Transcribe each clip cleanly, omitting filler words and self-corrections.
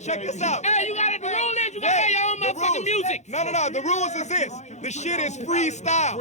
Check this out. Hey, you got it. The rule is you got to play your own motherfucking music. No. The rules is this. The shit is freestyle.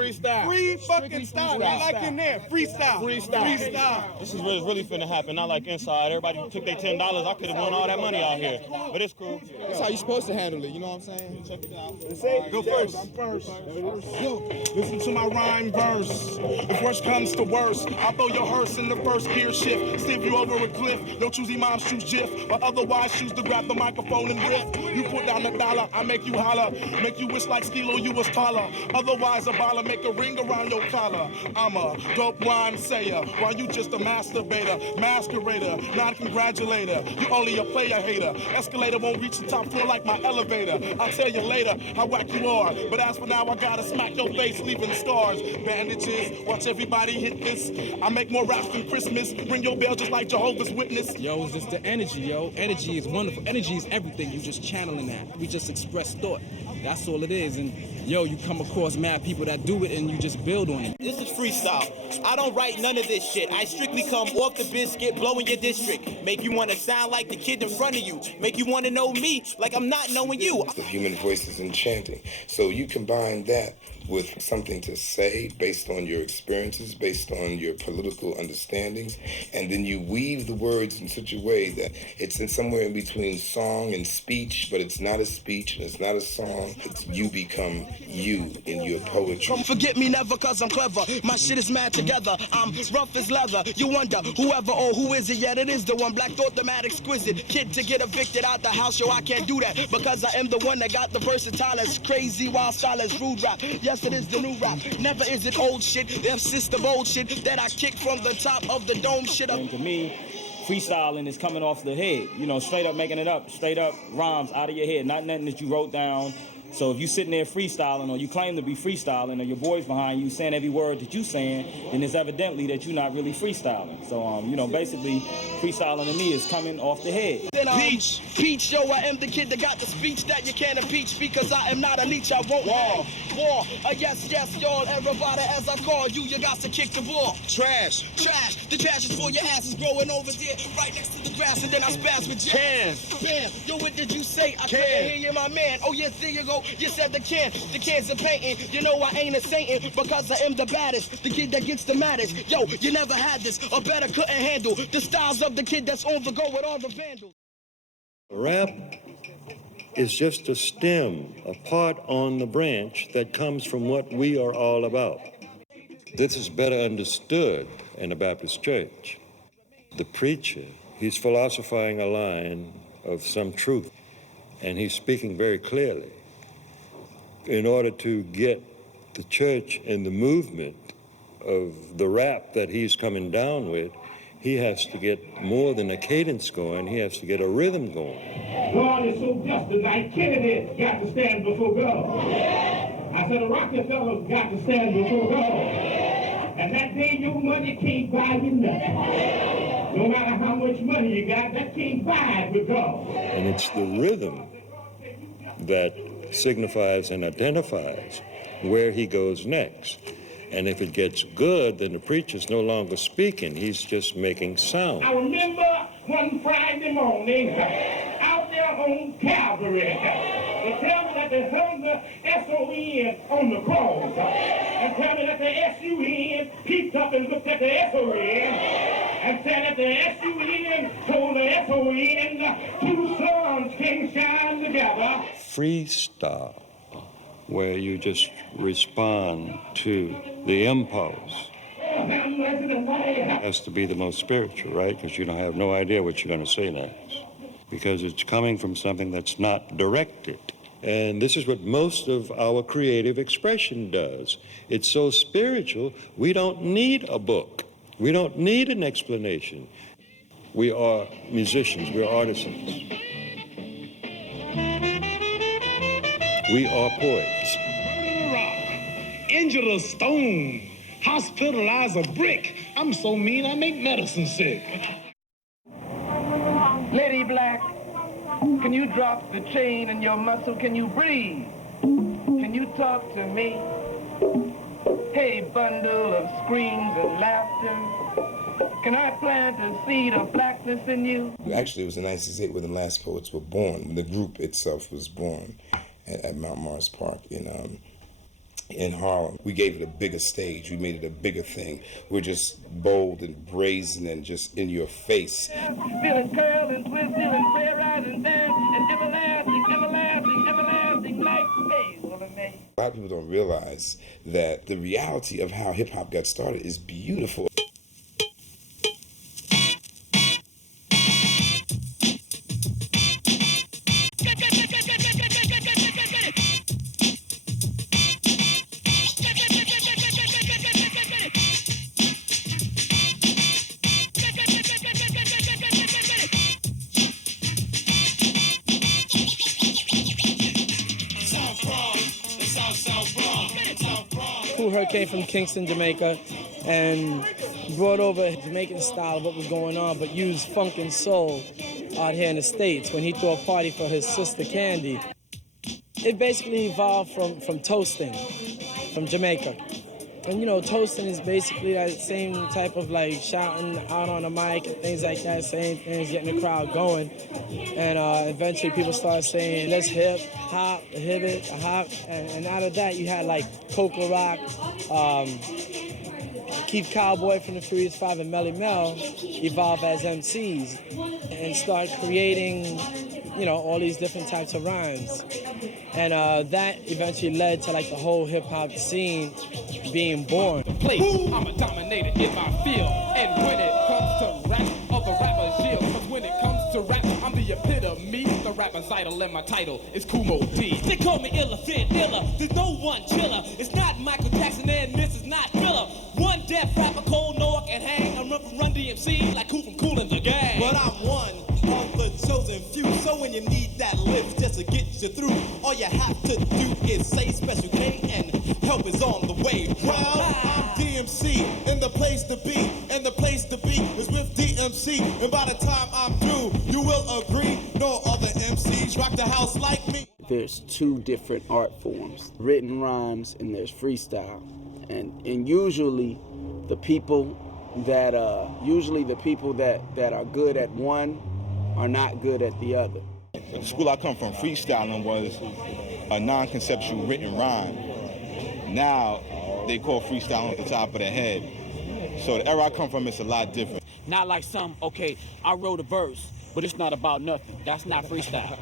Free fucking style. Not like in there. Freestyle. This is really finna happen. Not like inside. Everybody took their $10. I could have won all that money out here. But it's cool. That's how you're supposed to handle it. You know what I'm saying? Check it out. Go first. I'm first. Yo, listen to my rhyme verse. If worst comes to worst, I'll throw your hearse in the first gear shift. Stiff you over a cliff. No choose imams, choose Jiff. But otherwise choose to grab the microphone and riff. You put down the dollar, I make you holler. Make you wish like Skilo you was taller. Otherwise a baller make a ring around your collar. I'm a dope rhyme sayer, while you just a masturbator, masquerader, non-congratulator. You only a player hater. Escalator won't reach the top floor like my elevator. I'll tell you later how whack you are. But as for now, I gotta smack your face, leaving scars. Bandages, watch everybody hit this. I make more raps than Christmas. Ring your bell just like Jehovah's Witness. Yo, it's just the energy, yo. Energy is wonderful. Energy is everything. You just channeling that. We just express thought. That's all it is. And yo, you come across mad people that do it and you just build on it. This is freestyle. I don't write none of this shit. I strictly come off the biscuit, blowing your district. Make you want to sound like the kid in front of you. Make you want to know me like I'm not knowing you. The human voice is enchanting. So you combine that with something to say based on your experiences, based on your political understandings, and then you weave the words in such a way that it's in somewhere in between song and speech, but it's not a speech and it's not a song. It's you become you in your poetry. Forget me never cause I'm clever. My shit is mad together. I'm rough as leather. You wonder whoever or who is it? Yet it is the one. Black thought the mad exquisite. Kid to get evicted out the house. Yo, I can't do that because I am the one that got the versatile, crazy, wild style as rude rap. Yes, it is the new rap. Never is it old shit. Them system old shit that I kick from the top of the dome shit up. And to me, freestyling is coming off the head. You know, straight up making it up. Straight up rhymes out of your head. Not nothing that you wrote down. So if you sitting there freestyling or you claim to be freestyling or your boys behind you saying every word that you saying, then it's evidently that you're not really freestyling. So, you know, basically freestyling to me is coming off the head. Peach, yo, I am the kid that got the speech that you can't impeach because I am not a leech, I won't war. Yes, y'all, everybody, as I call you, you got to kick the ball. Trash, the trash is for your asses growing over there, right next to the grass, and then I spaz with jazz. Bam, yo, what did you say? I can't hear you, my man. Oh, yes, there you go. You said the cans are painting. You know I ain't a saint because I am the baddest, the kid that gets the maddest. Yo, you never had this, or better couldn't handle the styles of the kid that's on the go with all the vandals. Rap is just a stem, a part on the branch that comes from what we are all about. This is better understood in the Baptist church. The preacher, he's philosophizing a line of some truth, and he's speaking very clearly. In order to get the church in the movement of the rap that he's coming down with, he has to get more than a cadence going, he has to get a rhythm going. God is so just tonight, Kennedy got to stand before God. I said, a Rockefeller's got to stand before God. And that day your money can't buy you nothing. No matter how much money you got, that can't buy it with God. And it's the rhythm that signifies and identifies where he goes next. And if it gets good, then the preacher's no longer speaking, he's just making sound. I remember one Friday morning out there on Calvary, They tell me that they hung the S-O-N on the cross. And tell me that the S-U-N peeped up and looked at the S-O-N. And said that the S-U-N told the S-O-N two suns can shine together. Freestyle, where you just respond to the impulse, has to be the most spiritual, right? Because you don't have no idea what you're going to say next. Because it's coming from something that's not directed. And this is what most of our creative expression does. It's so spiritual, we don't need a book. We don't need an explanation. We are musicians, we're artisans. We are poets. Injured a stone, hospitalize a brick. I'm so mean I make medicine sick. Lady Black, can you drop the chain in your muscle? Can you breathe? Can you talk to me? Hey, bundle of screams and laughter, can I plant a seed of blackness in you? Actually, it was the 1968 when the Last Poets were born, when the group itself was born at Mount Morris Park in Harlem. We gave it a bigger stage. We made it a bigger thing. We're just bold and brazen and just in your face. Feeling curl and twist, feeling queer, rise and dance, and everlasting, everlasting, everlasting life stays over me. A lot of people don't realize that the reality of how hip-hop got started is beautiful. Kool Herc came from Kingston, Jamaica, and brought over Jamaican style of what was going on, but used funk and soul out here in the States when he threw a party for his sister Candy. It basically evolved from toasting, from Jamaica. And you know, toasting is basically that same type of like shouting out on the mic and things like that, saying things, getting the crowd going. And eventually people started saying, let's hip, hop, hip it, hop. And out of that, you had like Coca Rock, Keith Cowboy from the Furious Five and Melly Mel evolve as MCs and start creating, you know, all these different types of rhymes. And that eventually led to like the whole hip hop scene being born. Place, I'm a dominator in my field. And when it comes to rap, other rappers yield. Cause when it comes to rap, I'm the epitome. The rapper's idol and my title is Kumo D. They call me iller, fit iller. There's no one chiller. It's not Michael Jackson and this is not filler. One deaf rapper, cold no I can hang. I run DMC like Cool from Cool in the Gang. But I'm one of the chosen few. So when you need that lift just to get you through, all you have to do is say Special K and help is on the way. Well, I'm DMC in the place to be, and the place to be was with DMC. And by the time I'm through, you will agree, no other MCs rock the house like me. There's two different art forms, written rhymes and there's freestyle. And usually the people that are good at one are not good at the other. The school I come from, freestyling, was a non-conceptual written rhyme. Now they call freestyling at the top of the head. So the era I come from is a lot different. Not like some, okay, I wrote a verse, but it's not about nothing. That's not freestyle.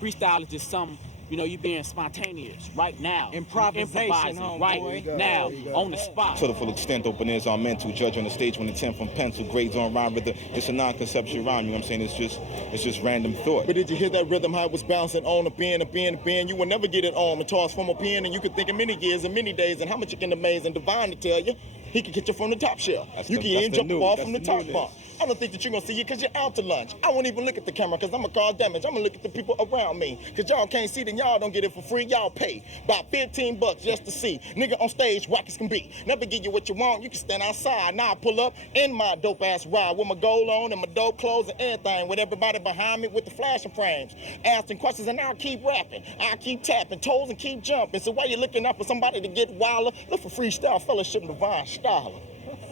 Freestyle is just some, you know, you being spontaneous right now. Improvisation, right now, on the spot. To the full extent, open ears are mental. Judge on the stage when the 10 from pencil, grades on rhyme rhythm. It's a non-conceptual rhyme, you know what I'm saying? It's just random thought. But did you hear that rhythm, how it was bouncing on a pen, a pen, a pen? You will never get it on. A toss from a pen, and you could think of many years and many days, and how much you can amaze and divine to tell you. He can get you from the top shelf. You can even jump off from the top bunk. I don't think that you're gonna see it because you're out to lunch. I won't even look at the camera because I'm gonna cause damage. I'm gonna look at the people around me. Because y'all can't see, then y'all don't get it for free. Y'all pay about $15 just to see. Nigga on stage, whack as can be. Never give you what you want, you can stand outside. Now I pull up in my dope ass ride with my gold on and my dope clothes and everything. With everybody behind me with the flashing frames. Asking questions and I'll keep rapping. I'll keep tapping toes and keep jumping. So while you're looking up for somebody to get wilder, look for Freestyle Fellowship and Divine Styler.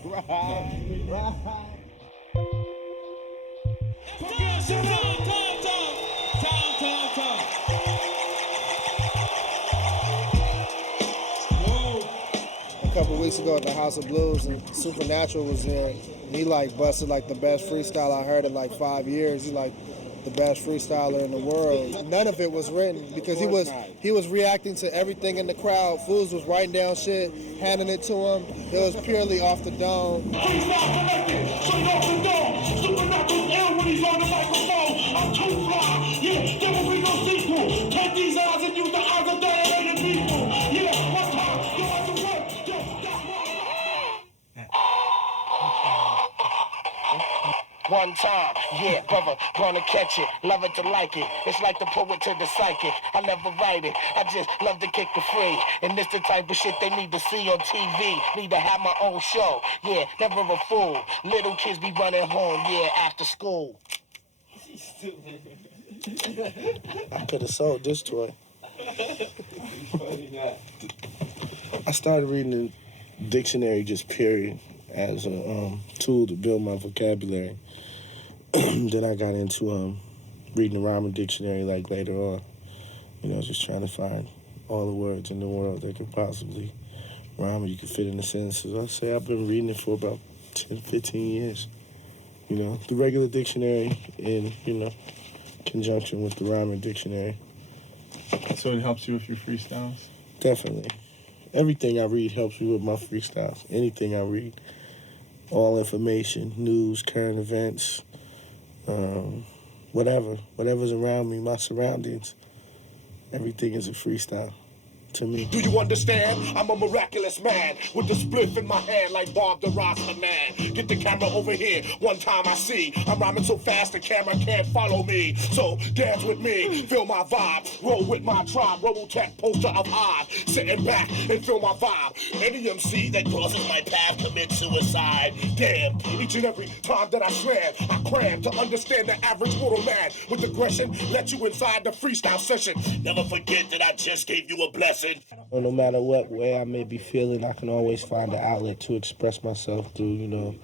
Right. Time. couple weeks ago at the House of Blues, and Supernatural was there. And he like busted like the best freestyle I heard in like 5 years. He like the best freestyler in the world. None of it was written because he was reacting to everything in the crowd. Fools was writing down shit, handing it to him. It was purely off the dome. Take these odds and use the odds of dedicated people. Yeah, one time, go out to work. One time, yeah, brother, gonna catch it, love it to like it. It's like the poet to the psychic. I never write it, I just love to kick the free. And this the type of shit they need to see on TV. Need to have my own show, yeah, never a fool. Little kids be running home, yeah, after school. I could have sold this toy. I started reading the dictionary just period as a tool to build my vocabulary. Then I got into reading the rhyming dictionary like later on. You know, just trying to find all the words in the world that could possibly rhyme or you could fit in the sentences. I say I've been reading it for about 10, 15 years. You know, the regular dictionary in, you know, conjunction with the rhyming dictionary. So it helps you with your freestyles? Definitely. Everything I read helps me with my freestyles. Anything I read. All information, news, current events, whatever's around me, my surroundings, everything is a freestyle to me. Do you understand? I'm a miraculous man with the spliff in my hand like Bob the Rasta man. Get the camera over here. One time I see I'm rhyming so fast the camera can't follow me. So dance with me, feel my vibe, roll with my tribe, Robotech poster of I, sitting back and feel my vibe. Any MC that crosses my path commits suicide. Damn, each and every time that I slam, I cram to understand the average mortal man with aggression. Let you inside the freestyle session. Never forget that I just gave you a blessing. Well, no matter what way I may be feeling, I can always find an outlet to express myself through, you know,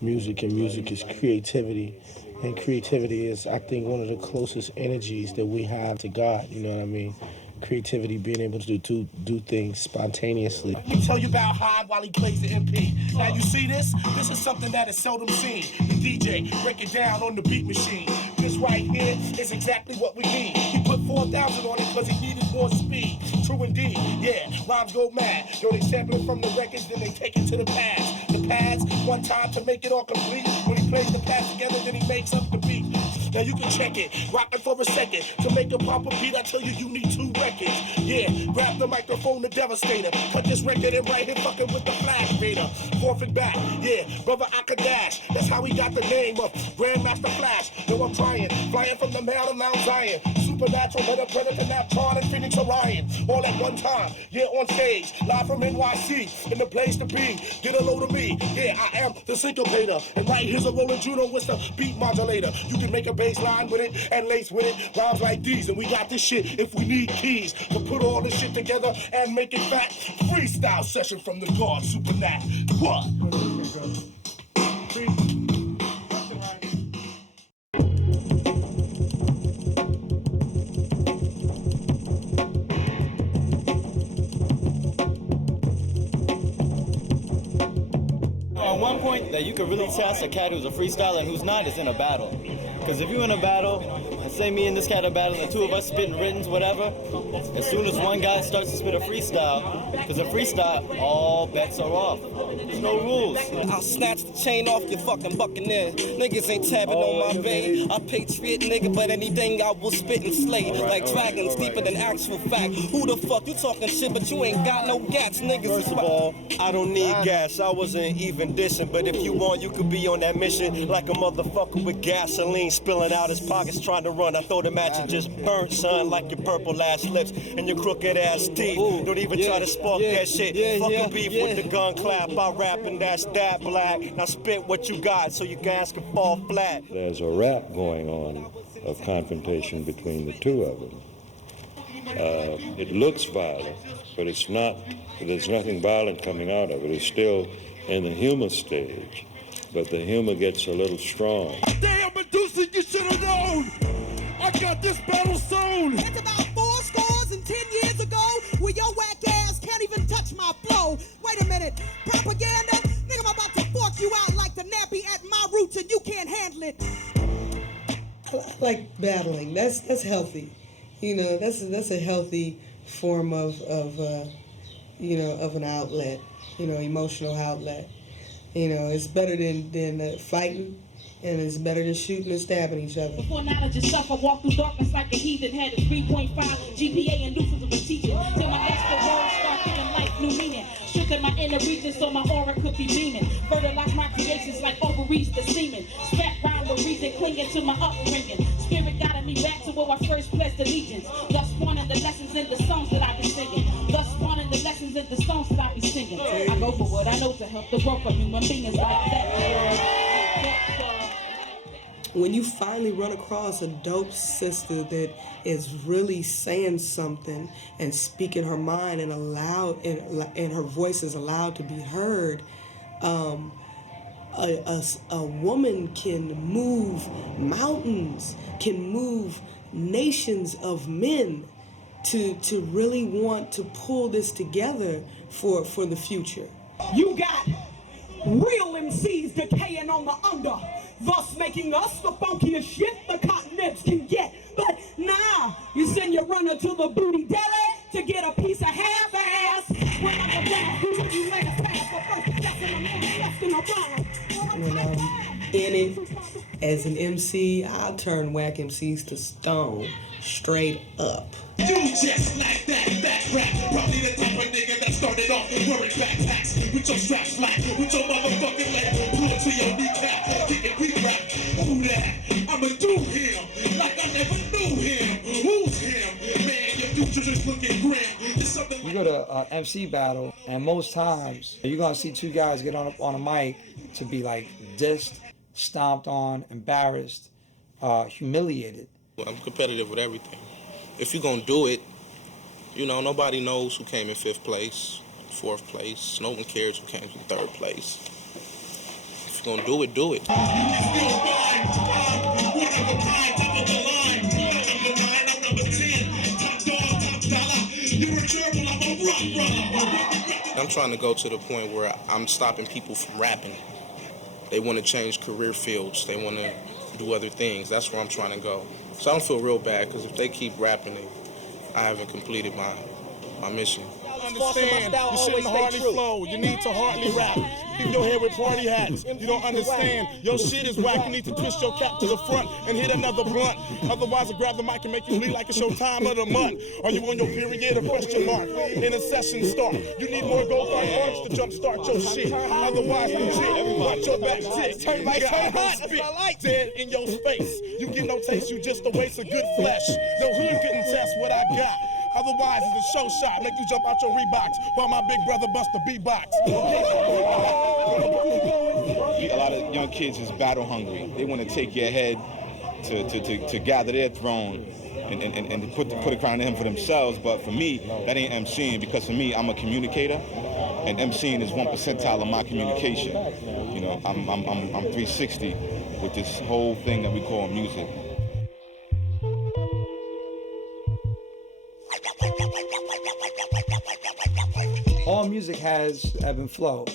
music. And music is creativity. And creativity is, I think, one of the closest energies that we have to God, you know what I mean? Creativity, being able to do things spontaneously. Let me tell you about Hyde while he plays the MP. Now you see this? This is something that is seldom seen. The DJ break it down on the beat machine. This right here is exactly what we need. He put 4,000 on it because he needed more speed. True indeed, yeah, rhymes go mad. Yo, they sample it from the records, then they take it to the pads. The pads, one time to make it all complete. When he plays the pads together, then he makes up the beat. Now you can check it, rock it for a second. To make a proper beat, I tell you, you need 2 records. Yeah, grab the microphone, the devastator. Cut this record and right here, fucking with the flash fader. Forth and back, yeah, brother I could dash. That's how he got the name of Grandmaster Flash. Yo, I'm trying, flying from the Mount of Mount Zion. Supernatural, let a predator, Napton, and Phoenix Orion. All at one time, yeah, on stage. Live from NYC, in the place to be. Get a load of me, yeah, I am the syncopator. And right here's a rolling Juno with the beat modulator. You can make a bass line with it and lace with it. Rhymes like these, and we got this shit if we need keys to put all this shit together and make it fat. Freestyle session from the God Supernat. What? At one point that you could really test a cat who's a freestyler and who's not is in a battle. Because if you're in a battle, and say me and this cat are battling, the two of us spitting writtens, whatever, as soon as one guy starts to spit a freestyle, because in freestyle, all bets are off. There's no rules. I'll snatch the chain off your fucking buccaneer. Niggas ain't tapping on my vein. I patriot nigga, but anything I will spit and slay. Like dragons, deeper than actual fact. Who the fuck you talking shit, but you ain't got no gats, niggas. First of all, I don't need gas. I wasn't even dissing, but if you want, you could be on that mission like a motherfucker with gasoline spilling out his pockets trying to run. I throw the match and just burn, son, like your purple ass lips and your crooked ass teeth. Don't even try to spark that shit. Fucking beef with the gun clap. I rap and that's that black. Now spit what you got so your gas can fall flat. There's a rap going on of confrontation between the two of them. It looks violent, but it's not. There's nothing violent coming out of it. It's still in the humor stage, but the humor gets a little strong. Damn, Medusa, you should have known. I got this battle soon. It's about 4 scores and 10 years ago, where your whack ass can't even touch my flow. Wait a minute, like battling. That's healthy. You know, that's a healthy form of you know, of an outlet. You know, emotional outlet. You know, it's better than fighting, and it's better than shooting and stabbing each other. Before knowledge is suffer, walk through darkness like a heathen. Had a 3.5 GPA and nooses of a teacher. Till my extra words start giving life new meaning. Strengthen my inner region so my aura could be beaming. Fertilize my creations like ovaries the semen. Spat rhyme with reason, clinging to my upbringing. Spirit guided me back to where I first pledged allegiance. Thus spawning the lessons in the songs that I be singing. Thus spawning the lessons in the songs that I be singing. I go for what I know to help the growth of human beings like that. When you finally run across a dope sister that is really saying something and speaking her mind and and her voice is allowed to be heard, a woman can move mountains, can move nations of men to really want to pull this together for the future. You got real MCs decaying on the under, thus making us the funkiest shit the continents can get. But nah, you send your runner to the booty deli to get a piece of half-ass. When I'm around, who would you last pass? But first, that's when I'm manifesting around. When I'm in it as an MC, I'll turn whack MCs to stone, straight up. You just like that rap. Probably the type of nigga that started off wearing backpacks with your straps flat, with your motherfucking leg pulled to your kneecap, kicking beat rap. Who that? I'ma do him like I never knew him. Who's him? Man, your future is looking grim. It's something. You go to an MC battle, and most times you're gonna see two guys get on a mic to be like dissed, stomped on, embarrassed, humiliated. I'm competitive with everything. If you're gonna do it, you know, nobody knows who came in 5th place, 4th place. No one cares who came in 3rd place. If you're gonna do it, do it. I'm trying to go to the point where I'm stopping people from rapping. They want to change career fields. They want to do other things. That's where I'm trying to go. So I don't feel real bad, because if they keep rapping, I haven't completed my mission. Understand, you shouldn't hardly flow. You need to hardly rap. Keep your head with party hats. You don't understand. Your shit is whack. You need to twist your cap to the front and hit another blunt. Otherwise, I grab the mic and make you bleed like it's your time of the month. Are you on your period or question mark? In a session start. You need more gold arms to jumpstart your shit. Otherwise, legit, watch your back tick. Nigga, I don't spit dead in your space. You get no taste, you just a waste of good flesh. No hood couldn't test what I got. Otherwise, it's a show shot. Make you jump out your Reeboks while my big brother bust the beatbox. A lot of young kids is battle hungry. They want to take your head to gather their throne and put a crown on him for themselves. But for me, that ain't MCing, because for me, I'm a communicator, and MCing is 1 percentile of my communication. You know, I'm 360 with this whole thing that we call music. All music has ebb and flow.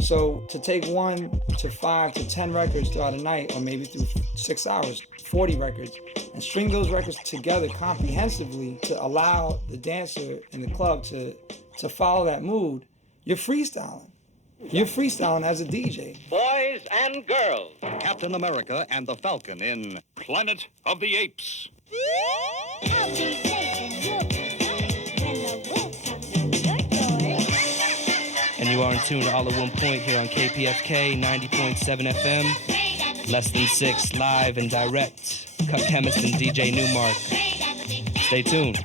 So to take 1 to 5 to 10 records throughout a night, or maybe through 6 hours, 40 records, and string those records together comprehensively to allow the dancer in the club to follow that mood, you're freestyling. You're freestyling as a DJ. Boys and girls, Captain America and the Falcon in Planet of the Apes. And you are in tune to All at One Point here on KPFK 90.7 FM. Less Than 6, live and direct. Cut Chemist and DJ Newmark. Stay tuned.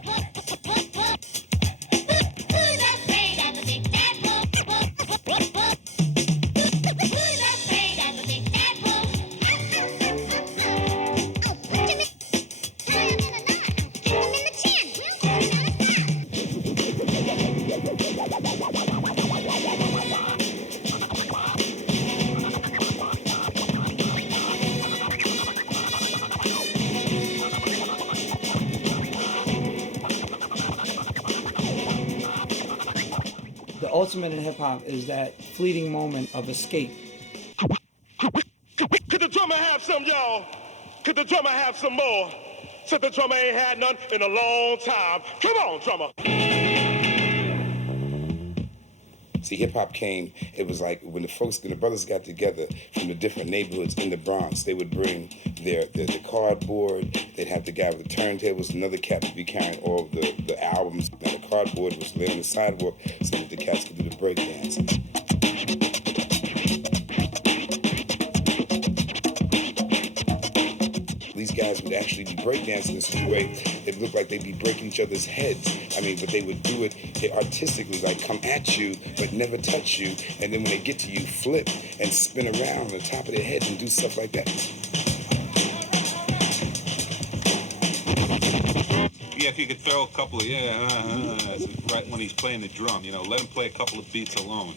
The ultimate in hip-hop is that fleeting moment of escape. Could the drummer have some, y'all? Could the drummer have some more? Said the drummer ain't had none in a long time. Come on, drummer. See, hip-hop came, it was like when the brothers got together from the different neighborhoods in the Bronx, they would bring their cardboard, they'd have the guy with the turntables, another cat would be carrying all of the albums, and the cardboard was laying on the sidewalk so that the cats could do the break dance. These guys would actually be breakdancing in such a way it looked like they'd be breaking each other's heads. I mean, but they would do it artistically, like come at you, but never touch you. And then when they get to you, flip and spin around on the top of their head and do stuff like that. Yeah, if you could throw a couple of, right when he's playing the drum, let him play a couple of beats alone.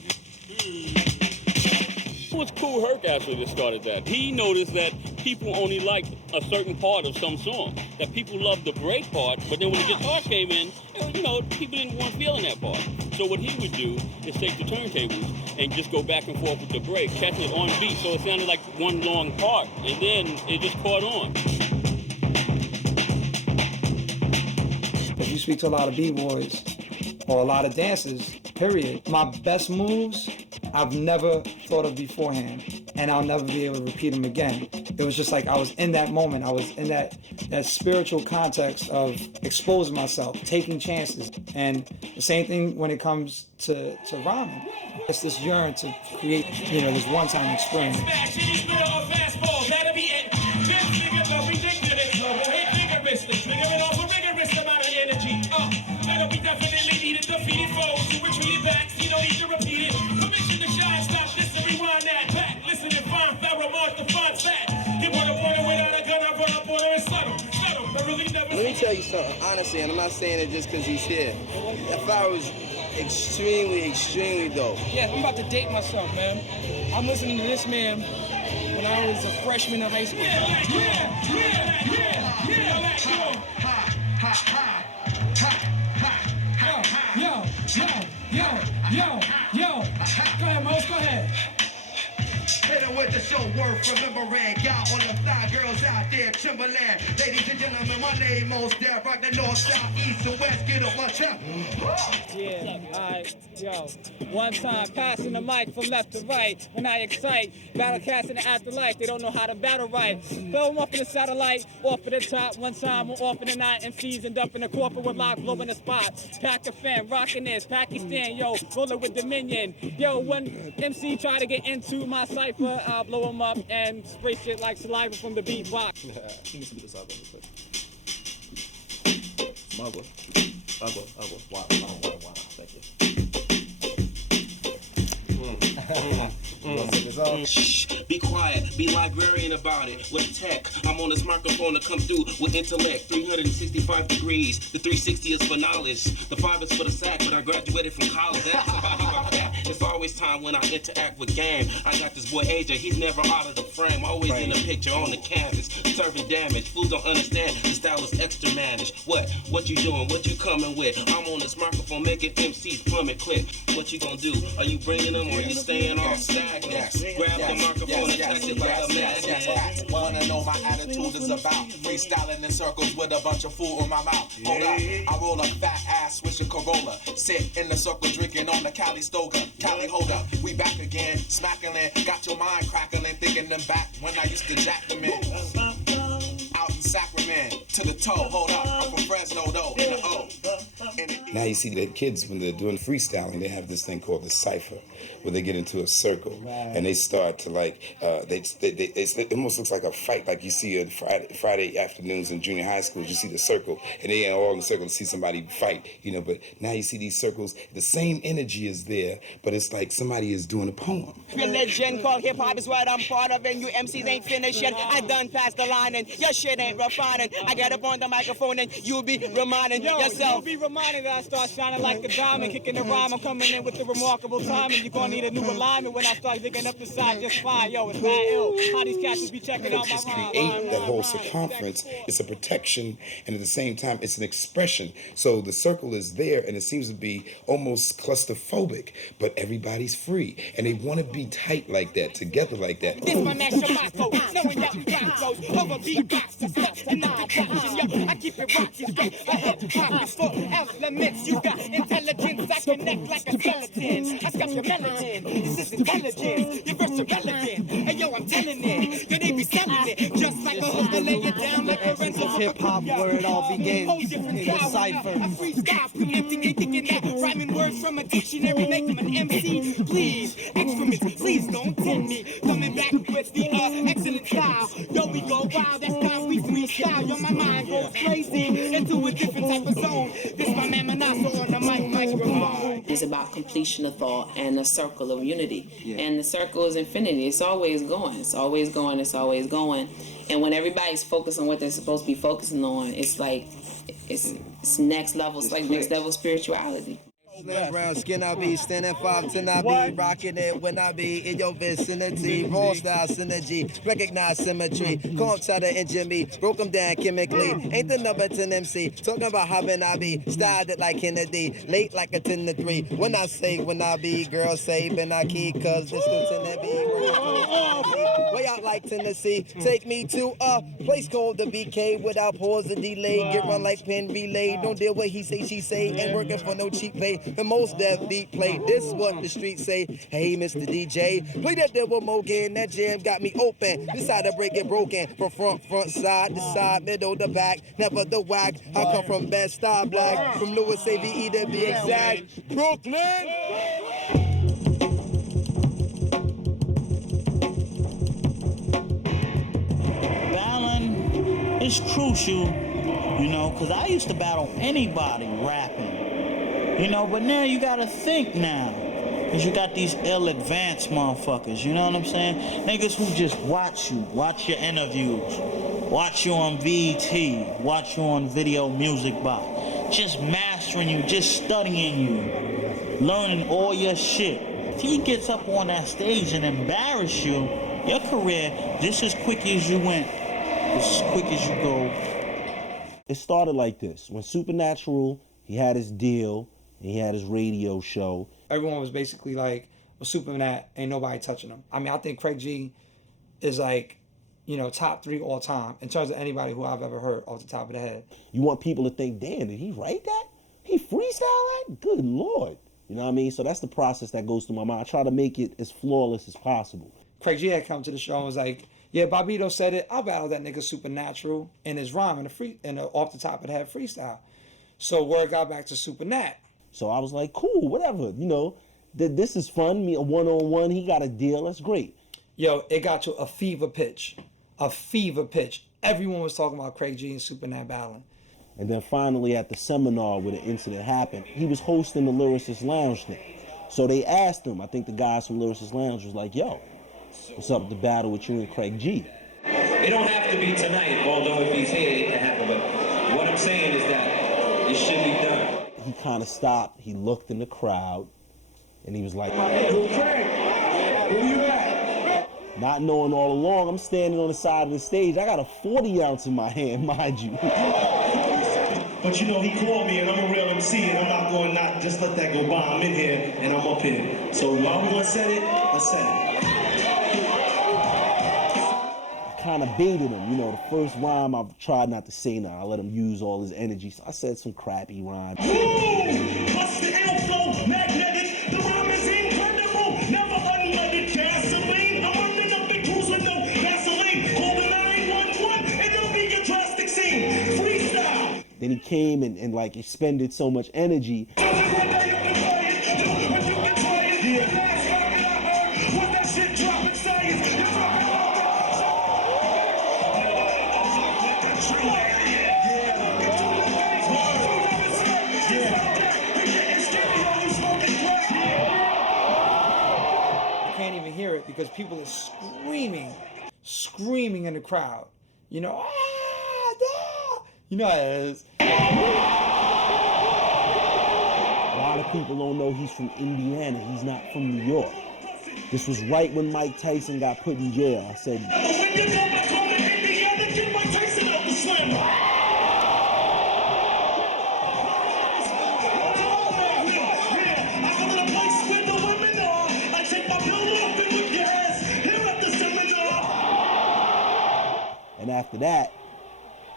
It was Kool Herc actually that started that. He noticed that people only liked a certain part of some song. That people loved the break part, but then when the guitar came in, people didn't want feeling that part. So what he would do is take the turntables and just go back and forth with the break, catching it on beat, so it sounded like one long part, and then it just caught on. If you speak to a lot of b-boys or a lot of dancers, period, my best moves I've never thought of beforehand, and I'll never be able to repeat them again. It was just like I was in that moment. I was in that spiritual context of exposing myself, taking chances. And the same thing when it comes to rhyming. It's this yearn to create, this one-time experience. Let me tell you something, honestly, and I'm not saying it just because he's here. That fire was extremely, extremely dope. Yeah, I'm about to date myself, man. I'm listening to this man when I was a freshman in high school. Yo. Go ahead, Mose, go ahead. Hit them with the show worth remembering. Y'all all the fly girls out there, Timberland. Ladies and gentlemen, my name Mos Def. Rock the north, south, east, and west. Get up, watch out. Yeah, alright, yo. One time, passing the mic from left to right. When I excite, battle cats in the afterlife. They don't know how to battle right. Throw them off in the satellite, off at the top. One time, I'm off in the night. MCs end up in the corporate with my glow in the spot. Pack a fan, rocking this, Pakistan, yo. Rolling with Dominion. Yo, when MC try to get into my cipher, I'll blow him up and spray shit like saliva from the beatbox. Shh, be quiet, be librarian about it. With tech, I'm on this microphone to come through with intellect. 365 degrees, the 360 is for knowledge. The 5 is for the sack, but I graduated from college. That's somebody about that. It's always time when I interact with game. I got this boy AJ, he's never out of the frame. Always in the picture, on the canvas, serving damage. Fools don't understand, the style is extra managed. What you doing, what you coming with? I'm on this microphone making MCs plummet quick. What you gonna do? Are you bringing them or you staying all stagnant? Grab the microphone and touch it like a magnet. Wanna know my attitude is about? Freestyling in circles with a bunch of food in my mouth. Hold up, I roll a fat ass with a Corolla. Sit in the circle drinking on the Cali Stoga. Cali, hold up, we back again. Smacking, got your mind crackling, thinking them back when I used to jack them in. Out in Sacramento, to the toe, hold up, I'm from Fresno though, in the O. Now you see that kids, when they're doing freestyling, they have this thing called the cipher, where they get into a circle and they start to it almost looks like a fight, like you see on Friday afternoons in junior high schools. You see the circle and they are all in the circle to see somebody fight, but now you see these circles, the same energy is there, but it's like somebody is doing a poem. Religion called hip-hop is what I'm part of, and you MCs ain't finished yet. I done passed the line and your shit ain't refining. I get up on the microphone and you'll be reminding yourself. You'll be reminded that I start shining like a diamond, kicking the rhyme. I'm coming in with the remarkable timing. You're gonna need a new alignment when I start digging up the side just fine. Yo, it's not ill. How these cats be checking out my rhyme. Create that whole circumference. It's a protection, and at the same time, it's an expression. So the circle is there, and it seems to be almost claustrophobic, but everybody's free, and they want to be tight like that, together like that. This my man Shamato, knowing that we rock those over beatbox to steps and not attraction. Yeah, I keep it rocking straight. A hip hop is for elements. You got intelligence, I connect like a skeleton. I stop your melanin. This is intelligence. You're verse irrelevant. Hey yo, I'm telling it. Yo, they be selling it. Just like a hooker, lay it down like a rental. Hip hop where it all begins in the cipher. I freestyle, preempting and thinking that rhyming words from a dictionary make them an MC. Please, excrements, please don't tempt me. Coming back with the excellent style. Yo, we go wild, that's time we freestyle. Yo, my mind goes crazy into a different type of zone. This my man Manasso on the microphone. It's about completion of thought and a circle of unity. And the circle is infinity. It's always going. It's always going. It's always going. And when everybody's focused on what they're supposed to be focusing on, it's like it's next level. It's like next level spirituality. Slim brown skin, I be standing 5'10", I be rocking it when I be in your vicinity. Raw style synergy, recognize symmetry. Come try to injure me, broke them down chemically. Ain't the number 10 MC, talking about how when I be styled it like Kennedy, late like a 10 to 3. When I say when I be, girls say when I key, cause this lieutenant be working way out like Tennessee. Take me to a place called the BK without pause or delay. Get run like pen relay. Don't deal with he say, she say. Ain't working for no cheap pay. The most deaf beat play. This what the streets say. Hey, Mr. DJ, play that devil Mogan. That jam got me open. Decide to break it broken. From front, side, to side, middle, to back. Never the whack. I come from Bed-Stuy Black. From Louis AVE to be exact. Brooklyn! Battling is crucial, you know, because I used to battle anybody rapping. You know, but now you gotta think now. Cause you got these ill-advanced motherfuckers, you know what I'm saying? Niggas who just watch you, watch your interviews, watch you on VT, watch you on Video Music Box. Just mastering you, just studying you, learning all your shit. If he gets up on that stage and embarrass you, your career, just as quick as you went, as quick as you go. It started like this. When Supernatural, he had his deal, and he had his radio show. Everyone was basically like, well, Supernat, ain't nobody touching him. I mean, I think Craig G is like, you know, top 3 all time in terms of anybody who I've ever heard off the top of the head. You want people to think, damn, did he write that? He freestyle that? Good Lord. You know what I mean? So that's the process that goes through my mind. I try to make it as flawless as possible. Craig G had come to the show and was like, yeah, Bobito said it, I'll battle that nigga Supernatural in his rhyme in the off the top of the head freestyle. So word got back to Supernat. So I was like, cool, whatever, you know, this is fun, me a one-on-one, he got a deal, that's great. Yo, it got to a fever pitch. Everyone was talking about Craig G and Supernat battling. And then finally at the seminar where the incident happened, he was hosting the Lyricist Lounge thing. So they asked him, I think the guys from Lyricist Lounge was like, yo, what's up with the battle with you and Craig G? It don't have to be tonight, although if he's here, it can happen, but what I'm saying is that it should be done. He kind of stopped, he looked in the crowd, and he was like, not knowing all along, I'm standing on the side of the stage. I got a 40 ounce in my hand, mind you. But you know, he called me and I'm a real MC and I'm not going to not just let that go by. I'm in here and I'm up here. So while we're going to set it, let's set it. Kind of baited him, you know, the first rhyme I've tried not to say now. I let him use all his energy, so I said some crappy rhymes. What's the inflow? Magnetic, the rhyme is incredible. Never unleaded gasoline. I'm running up in cruise with no gasoline. Call the 911 and it'll be a drastic scene. Freestyle. Then he came and like expended so much energy. Because people are screaming in the crowd. You know, you know how it is. A lot of people don't know he's from Indiana. He's not from New York. This was right when Mike Tyson got put in jail. I said, and after that,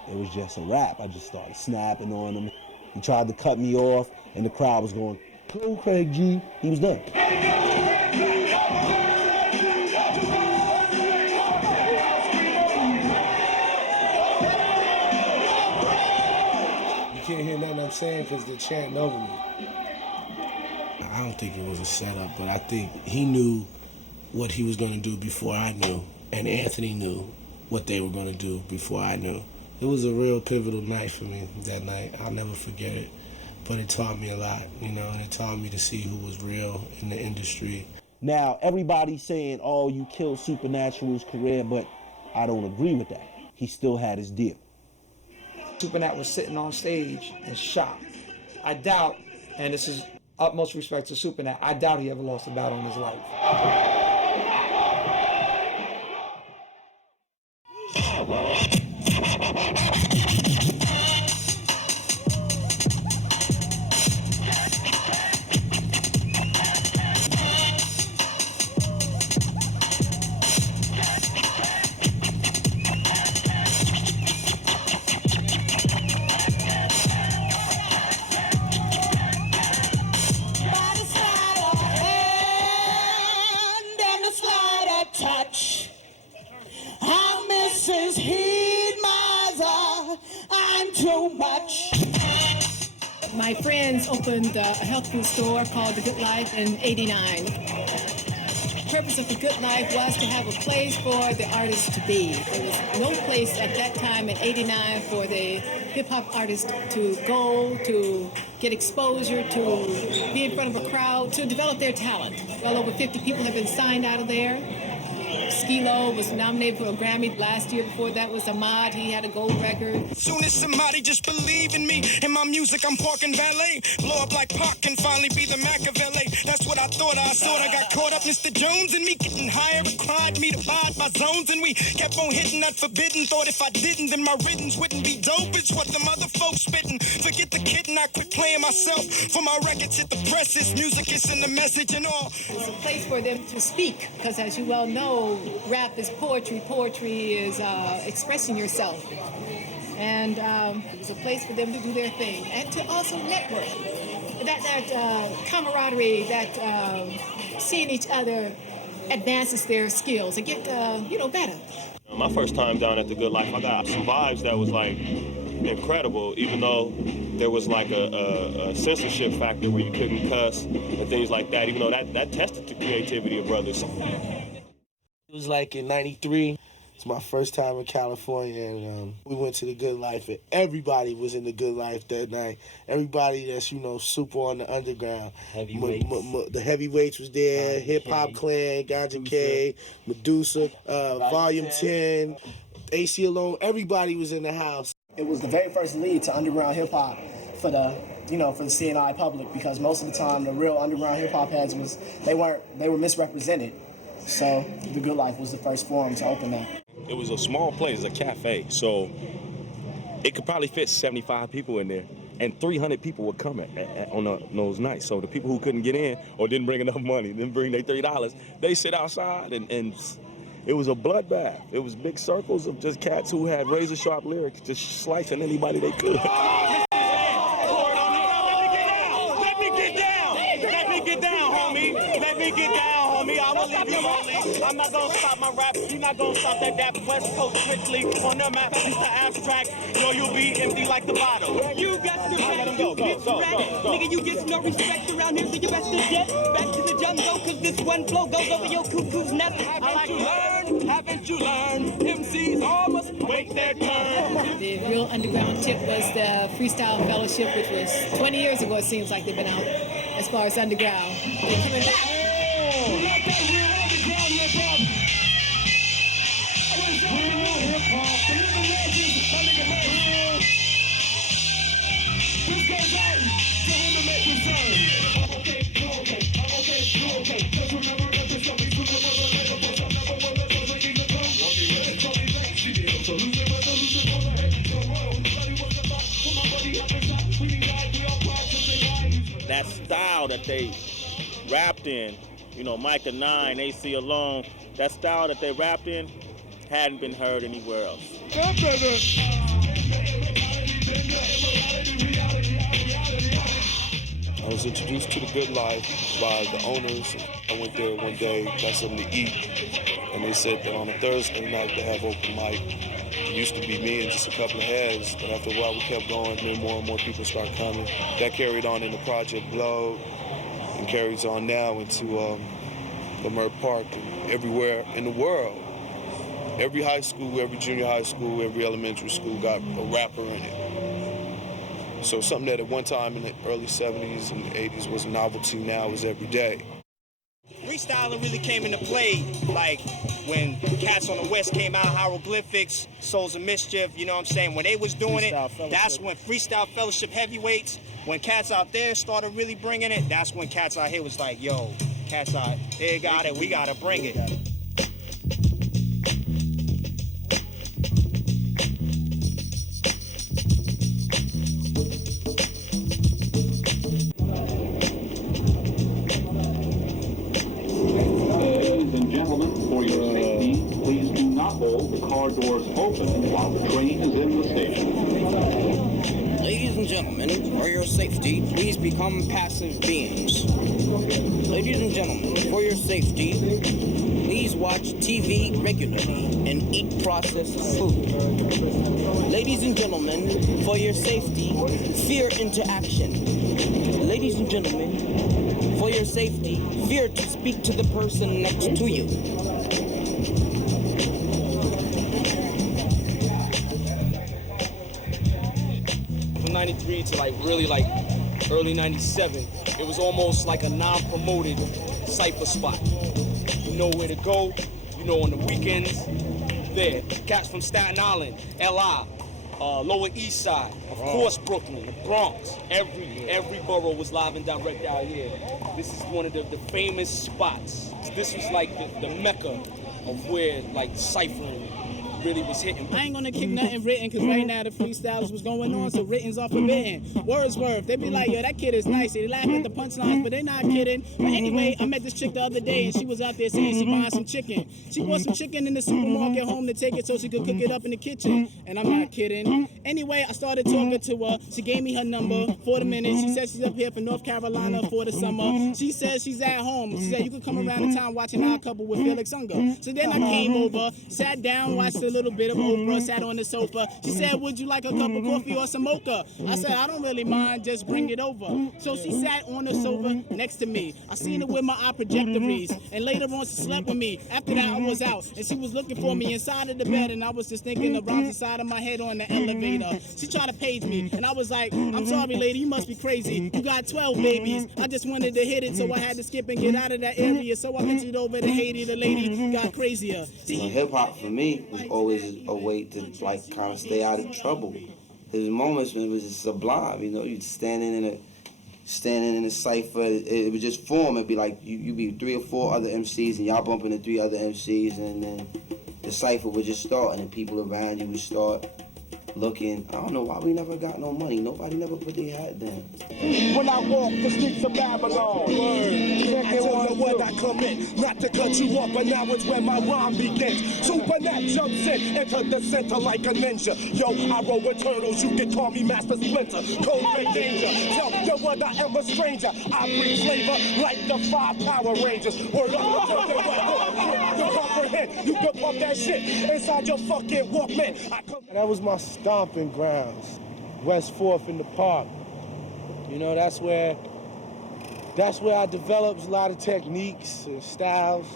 it it was just a rap. I just started snapping on him. He tried to cut me off, and the crowd was going, "Go, Craig G." He was done. You can't hear nothing I'm saying because they're chanting over me. I don't think it was a setup, but I think he knew what he was going to do before I knew, and Anthony knew what they were going to do before I knew. It was a real pivotal night for me that night. I'll never forget it, but it taught me a lot, and it taught me to see who was real in the industry. Now, everybody's saying, oh, you killed Supernatural's career, but I don't agree with that. He still had his deal. Supernat was sitting on stage and shot. I doubt, and this is utmost respect to Supernat, I doubt he ever lost a battle in his life. Touch. How Mrs. Heed Miser, I'm too much. My friends opened a health food store called The Good Life in '89. The purpose of The Good Life was to have a place for the artists to be. There was no place at that time in '89 for the hip-hop artists to go, to get exposure, to be in front of a crowd, to develop their talent. Well over 50 people have been signed out of there. Skilo was nominated for a Grammy last year. Before that was Ahmad. He had a gold record. Soon as somebody just believe in me and my music, I'm parking valet. Blow up like Pac and finally be the Machiavelli. That's what I thought. I got caught up, Mr. Jones and me getting higher. Required me to abide by zones, and we kept on hitting that forbidden. Thought if I didn't, then my riddance wouldn't be dope. It's what the mother folks spitting. Forget the kitten, I quit playing myself. For my records hit the presses, music is in the message and all. It's a place for them to speak, because as you well know, rap is poetry. Poetry is expressing yourself. And it was a place for them to do their thing and to also network. That camaraderie, that seeing each other advances their skills and get, better. My first time down at The Good Life, I got some vibes that was like incredible, even though there was like a censorship factor where you couldn't cuss and things like that, even though that tested the creativity of brothers. It was like in '93. It's my first time in California, and we went to The Good Life, and everybody was in The Good Life that night. Everybody that's, super on the underground. The Heavyweights was there, Hip Hop Clan, Ganja K, Medusa, Volume 10, AC Alone. Everybody was in the house. It was the very first lead to underground hip hop for the CNI public, because most of the time the real underground hip hop heads they were misrepresented. So The Good Life was the first forum to open that. It was a small place, a cafe, so it could probably fit 75 people in there, and 300 people would come on those nights. So the people who couldn't get in or didn't bring enough money, didn't bring their $30, they sit outside, and it was a bloodbath. It was big circles of just cats who had razor-sharp lyrics, just slicing anybody they could. Let me get down, homie. Let me get down. I will leave you lonely. I'm not gonna stop my rap. You're not gonna stop that West Coast strictly on the map. It's the abstract. You'll be empty like the bottle. You got to rap, you bitch rat. Nigga, you get no respect around here, so you best to jet back to the jungle, cause this one flow goes over your cuckoo's nest. Haven't you learned? MCs all must wait their turn. The real underground tip was the Freestyle Fellowship, which was 20 years ago. It seems like they've been out as far as underground. They're coming back. That style that they rapped in, Micah 9, AC Alone, that style that they rapped in hadn't been heard anywhere else. I was introduced to the Good Life by the owners. I went there one day, got something to eat, and they said that on a Thursday night they have open mic. It used to be me and just a couple of heads, but after a while we kept going, then more and more people started coming. That carried on into Project Globe and carries on now into Lamert Park and everywhere in the world. Every high school, every junior high school, every elementary school got a rapper in it. So something that at one time in the early 70s and 80s was a novelty, now is every day. Freestyling really came into play, like when cats on the West came out, Hieroglyphics, Souls of Mischief, you know what I'm saying? When they was doing it, that's when Freestyle Fellowship Heavyweights, when cats out there started really bringing it, that's when cats out here was like, yo, cats out, they got it, we gotta bring it. Hold the car doors open while the train is in the station. Ladies and gentlemen, for your safety, please become passive beings. Ladies and gentlemen, for your safety, please watch TV regularly and eat processed food. Ladies and gentlemen, for your safety, fear into action. Ladies and gentlemen, for your safety, fear to speak to the person next to you. From 93 to really early 97, it was almost like a non-promoted cypher spot. You know where to go, you know on the weekends, there. Cats from Staten Island, LI, Lower East Side, of course Brooklyn, the Bronx, every borough was live and direct out here. This is one of the famous spots. This was like the mecca of where ciphering really was hitting. I ain't gonna kick nothing written, cause right now the freestyles was going on, so written's off forbidden. Wordsworth, they be like, yo, that kid is nice. They laugh at the punchlines, but they not kidding. But anyway, I met this chick the other day, and she was out there saying she buying some chicken. She bought some chicken in the supermarket home to take it so she could cook it up in the kitchen. And I'm not kidding. Anyway, I started talking to her. She gave me her number for the minute. She said she's up here from North Carolina for the summer. She says she's at home. She said you could come around the town watching Our Couple with Felix Unger. So then I came over, sat down, watched a little bit of Oprah, sat on the sofa. She said, would you like a cup of coffee or some mocha? I said, I don't really mind, just bring it over. So she sat on the sofa next to me. I seen her with my eye projectories, and later on she slept with me. After that I was out, and she was looking for me inside of the bed, and I was just thinking around the side of my head on the elevator. She tried to page me, and I was like, I'm sorry lady, you must be crazy. You got 12 babies. I just wanted to hit it, so I had to skip and get out of that area. So I ventured over to Haiti, the lady got crazier. Hip hop for me was always a way to kind of stay out of trouble. There was moments when it was just sublime, you'd standing in a cipher, it would just form. It'd be like you'd be 3 or 4 other MCs and y'all bumping into 3 other MCs, and then the cipher would just start, and then people around you would start looking. I don't know why we never got no money. Nobody never put their hat down. When I walk the streets of Babylon, I don't know when I come in, not to cut you off, but now it's when my rhyme begins. Supernat jumps in, enter the center like a ninja. Yo, I roll with turtles, you can call me Master Splinter. Code red danger, tell the world I am a stranger. I bring flavor like the 5 Power Rangers. Word up, you comprehend, you can pump that shit inside your fucking Walkman. That was my stomping grounds, West 4th in the park. That's where I developed a lot of techniques and styles.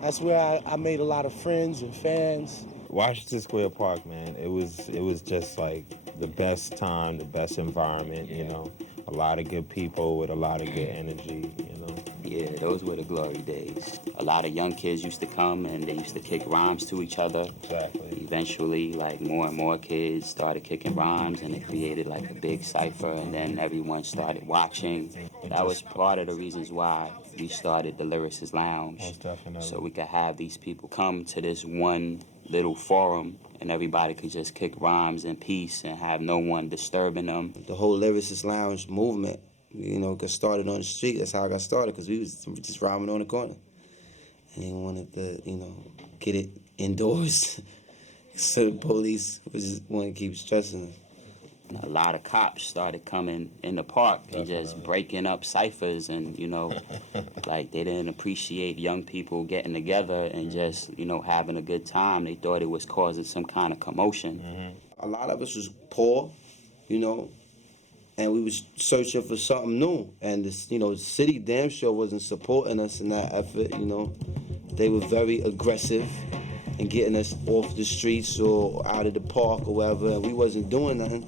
That's where I made a lot of friends and fans. Washington Square Park, man, it was just like the best time, the best environment, a lot of good people with a lot of good energy, Yeah, those were the glory days. A lot of young kids used to come and they used to kick rhymes to each other. Exactly. Eventually, more and more kids started kicking rhymes, and it created a big cipher, and then everyone started watching. That was part of the reasons why we started the Lyricist Lounge. Most definitely. So we could have these people come to this one little forum, and everybody could just kick rhymes in peace and have no one disturbing them. The whole Lyricist Lounge movement, got started on the street. That's how I got started, because we was just rhyming on the corner. And they wanted to, get it indoors. So the police just want to keep stressing us. a lot of cops started coming in the park and just breaking up ciphers, and like they didn't appreciate young people getting together and just having a good time. They thought it was causing some kind of commotion. A lot of us was poor, and we was searching for something new. And this, the city damn sure wasn't supporting us in that effort. They were very aggressive in getting us off the streets or out of the park or wherever, and we wasn't doing nothing.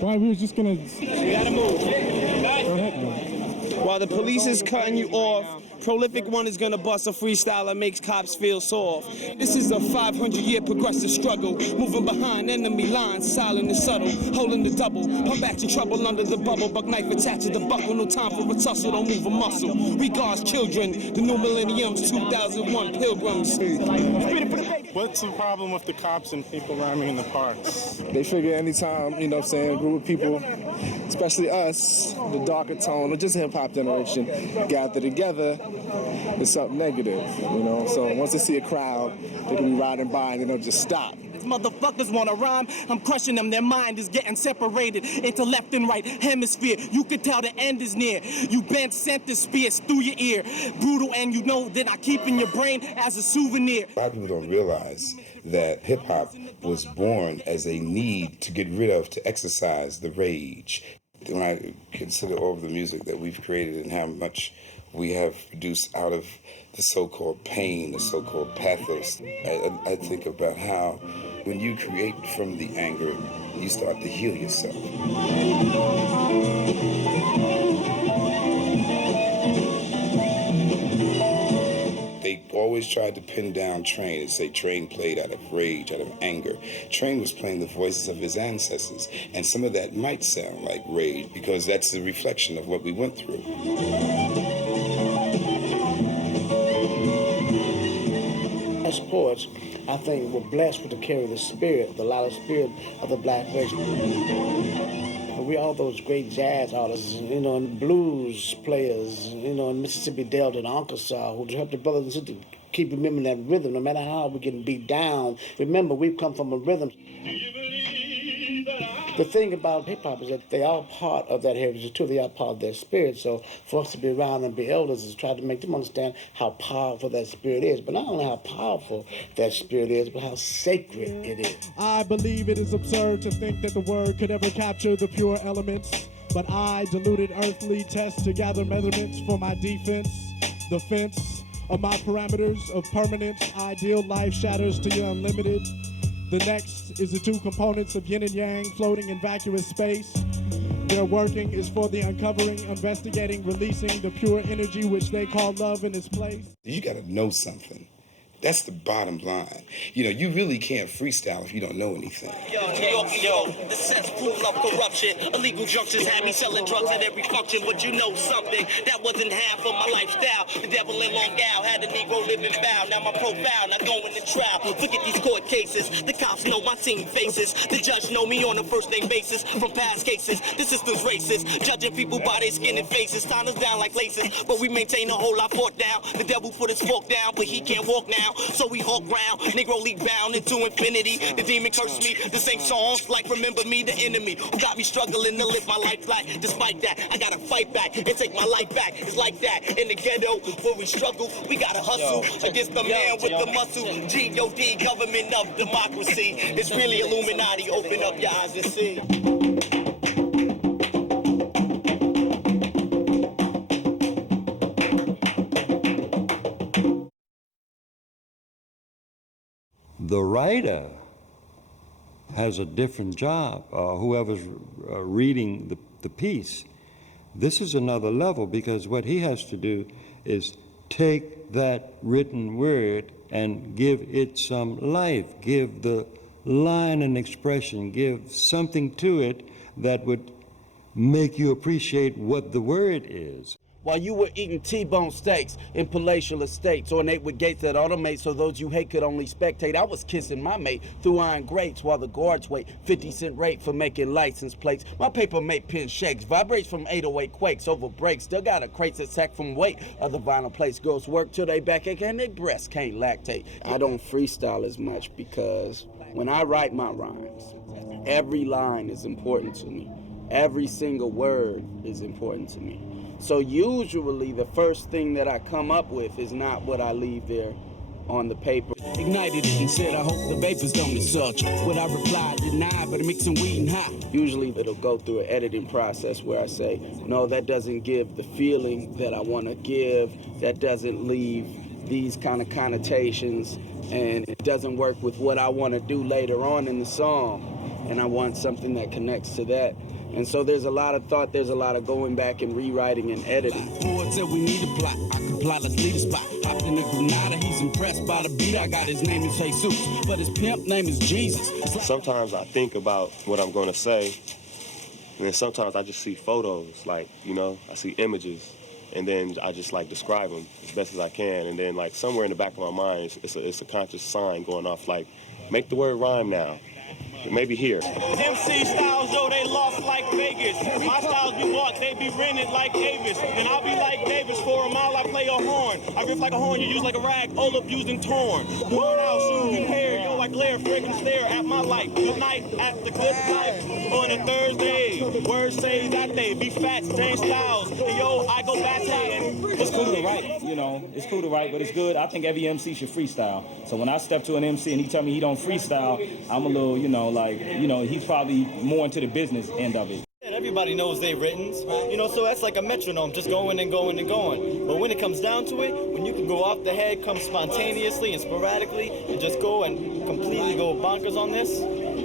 Why we was just gonna. You gotta move. Go ahead, man. While the police is cutting you off, Prolific One is gonna bust a freestyle that makes cops feel soft. This is a 500-year progressive struggle, moving behind enemy lines, silent and subtle, holding the double, pump action trouble under the bubble, buck knife attached to the buckle, no time for a tussle, don't move a muscle. Regards children, the new millenniums, 2001 pilgrims. What's the problem with the cops and people rhyming in the parks? They figure anytime, a group of people, especially us, the darker tone, or just hip-hop generation, gather together, it's something negative, So once they see a crowd, they can be riding by and they'll just stop. Motherfuckers wanna rhyme, I'm crushing them. Their mind is getting separated into left and right hemisphere. You can tell the end is near. You bent center spears through your ear. Brutal, and that I keep in your brain as a souvenir. A lot of people don't realize that hip-hop was born as a need to get rid of, to exercise the rage. When I consider all of the music that we've created and how much we have produced out of the so-called pain, the so-called pathos, I think about how when you create from the anger, you start to heal yourself. They always tried to pin down Train and say Train played out of rage, out of anger. Train was playing the voices of his ancestors, and some of that might sound like rage because that's the reflection of what we went through. As poets, I think we're blessed to carry the spirit, the loud spirit of the black race. We all those great jazz artists, and blues players, in Mississippi Delta and Arkansas, who help the brothers and sisters keep remembering that rhythm, no matter how we're getting beat down. Remember, we've come from a rhythm. The thing about hip-hop is that they are part of that heritage too. They are part of their spirit. So for us to be around and be elders is try to make them understand how powerful that spirit is. But not only how powerful that spirit is, but how sacred it is. I believe it is absurd to think that the word could ever capture the pure elements. But I, deluded earthly, test to gather measurements for my defense. The fence of my parameters of permanence. Ideal life shatters to your unlimited. The next is the two components of yin and yang floating in vacuous space. Their working is for the uncovering, investigating, releasing the pure energy which they call love in its place. You gotta know something. That's the bottom line. You really can't freestyle if you don't know anything. Yo, the cesspool of corruption. Illegal junctions had me selling drugs at every function, but you know something, that wasn't half of my lifestyle. The devil in Long Island had a Negro living foul. Now my profile, not going to trial. Look at these court cases. The cops know my team faces. The judge know me on a first name basis from past cases. The system's racist, judging people by their skin and faces. Tying us down like laces, but we maintain a whole lot fought down. The devil put his fork down, but he can't walk now. So we hawk round, Negro League bound into infinity. The demon cursed me, the same songs like Remember Me, the enemy who got me struggling to live my life like. Despite that, I gotta fight back and take my life back. It's like that in the ghetto where we struggle. We gotta hustle against the man with the muscle. G.O.D. government of democracy. It's really Illuminati. Open up your eyes and see. The writer has a different job, whoever's reading the piece. This is another level because what he has to do is take that written word and give it some life, give the line an expression, give something to it that would make you appreciate what the word is. while you were eating T-bone steaks in palatial estates, ornate with gates that automate so those you hate could only spectate. I was kissing my mate through iron grates while the guards wait 50-cent rate for making license plates. My paper mate pen shakes, vibrates from 808 quakes over breaks. Still got a crate that sack from weight. Other vinyl plates, girls work till they backache and their breasts can't lactate. I don't freestyle as much because when I write my rhymes, every line is important to me. Every single word is important to me. So usually the first thing that I come up with is not what I leave there on the paper. Ignited it and said, I hope the vapors don't such. What I replied, deny, but mixing weed and hot. Usually it'll go through an editing process where I say, no, that doesn't give the feeling that I want to give. That doesn't leave these kind of connotations, and it doesn't work with what I want to do later on in the song. And I want something that connects to that. And so there's a lot of thought, there's a lot of going back and rewriting and editing. Ford said we need a plot, I can plot, let's leave a spot. Hopped in the Granada, he's impressed by the beat I got. His name is Jesus, but his pimp name is Jesus. Sometimes I think about what I'm gonna say, and then sometimes I just see photos, like, you know, I see images, and then I just like describe them as best as I can, and then like somewhere in the back of my mind, it's a conscious sign going off like, make the word rhyme now. Maybe here. MC styles, though, they lost like Vegas. My styles be bought, they be rented like Davis. And I'll be like Davis, for a mile I play a horn. I riff like a horn, you use like a rag, all abused and torn. Worn out, shoes and hair, yo, I glare, freaking stare at my light. Good night at the good life on a Thursday. Words say that they be fat, same styles. And yo, I go back and it's cool to write, you know, it's cool to write, but it's good. I think every MC should freestyle. So when I step to an MC and he tell me he don't freestyle, I'm a little, you know, like, you know, he's probably more into the business end of it. Everybody knows they've written, you know, so that's like a metronome, just going and going and going. But when it comes down to it, when you can go off the head, come spontaneously and sporadically, and just go and completely go bonkers on this,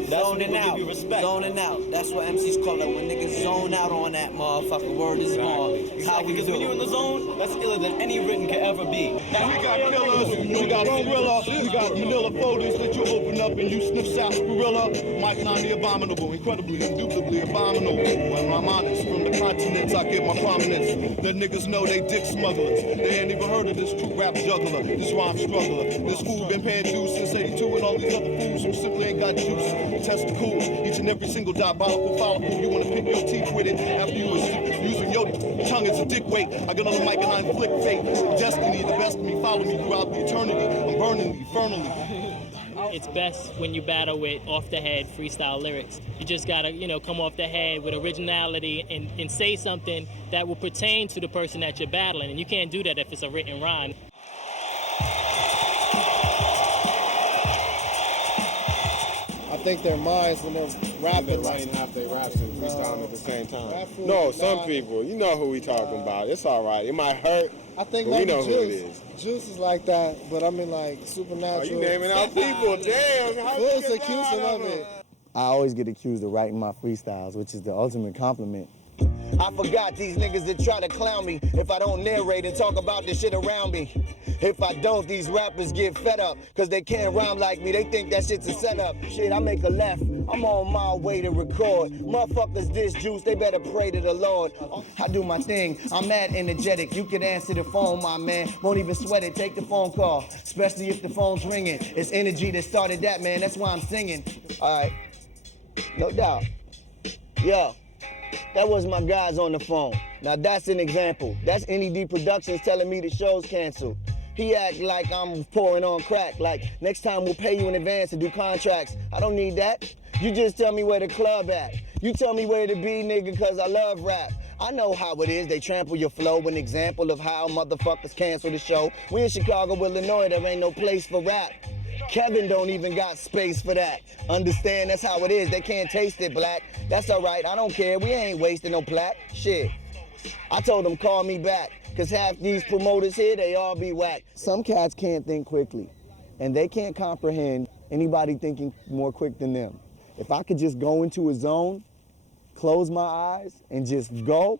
that's when people give you respect. Zoning out. That's what MCs call it. When niggas zone out on that motherfucker, word is born. Exactly, because when you're in the zone, that's iller than any written could ever be. We got killers, we got gorilla, we got manila folders that you open up and you sniff South Gorilla. Mike 9, the abominable, incredibly, indubitably abominable. When I'm honest, from the continents I get my prominence. The niggas know they dick smugglers. They ain't even heard of this true rap juggler, this rhyme struggler. This fool been paying dues since 82 and all these other fools who simply ain't got juice. Testicles, each and every single diabolical follicle. You wanna pick your teeth with it after you was using your tongue as a dick weight. I get on the mic and I inflict fate. Destiny, the best of me, follow me throughout the eternity. I'm burning eternally. It's best when you battle with off-the-head freestyle lyrics. You just gotta, you know, come off the head with originality and say something that will pertain to the person that you're battling. And you can't do that if it's a written rhyme. I think their minds when they're rapping. They're writing half their raps and freestyling at the same time. No, some people, you know who we talking about. It's all right. It might hurt, I think but we maybe know who it is. Juice is like that, but I mean like Supernatural. Oh, you naming out people? Damn. How you Full's get accused that of out it. I always get accused of writing my freestyles, which is the ultimate compliment. I forgot these niggas that try to clown me if I don't narrate and talk about the shit around me. If I don't, these rappers get fed up because they can't rhyme like me. They think that shit's a setup. Shit, I make a left. I'm on my way to record. Motherfuckers this juice, they better pray to the Lord. I do my thing. I'm mad energetic. You can answer the phone, my man. Won't even sweat it. Take the phone call, especially if the phone's ringing. It's energy that started that, man. That's why I'm singing. All right. No doubt. Yo. That was my guys on the phone. Now that's an example. That's NED Productions telling me the show's canceled. He act like I'm pouring on crack, like next time we'll pay you in advance to do contracts. I don't need that. You just tell me where the club at. You tell me where to be, nigga, cause I love rap. I know how it is, they trample your flow, an example of how motherfuckers cancel the show. We in Chicago, Illinois, there ain't no place for rap. Kevin don't even got space for that. Understand, that's how it is. They can't taste it, black. That's all right, I don't care. We ain't wasting no plaque. Shit. I told them call me back, cause half these promoters here, they all be whack. Some cats can't think quickly, and they can't comprehend anybody thinking more quick than them. If I could just go into a zone, close my eyes, and just go,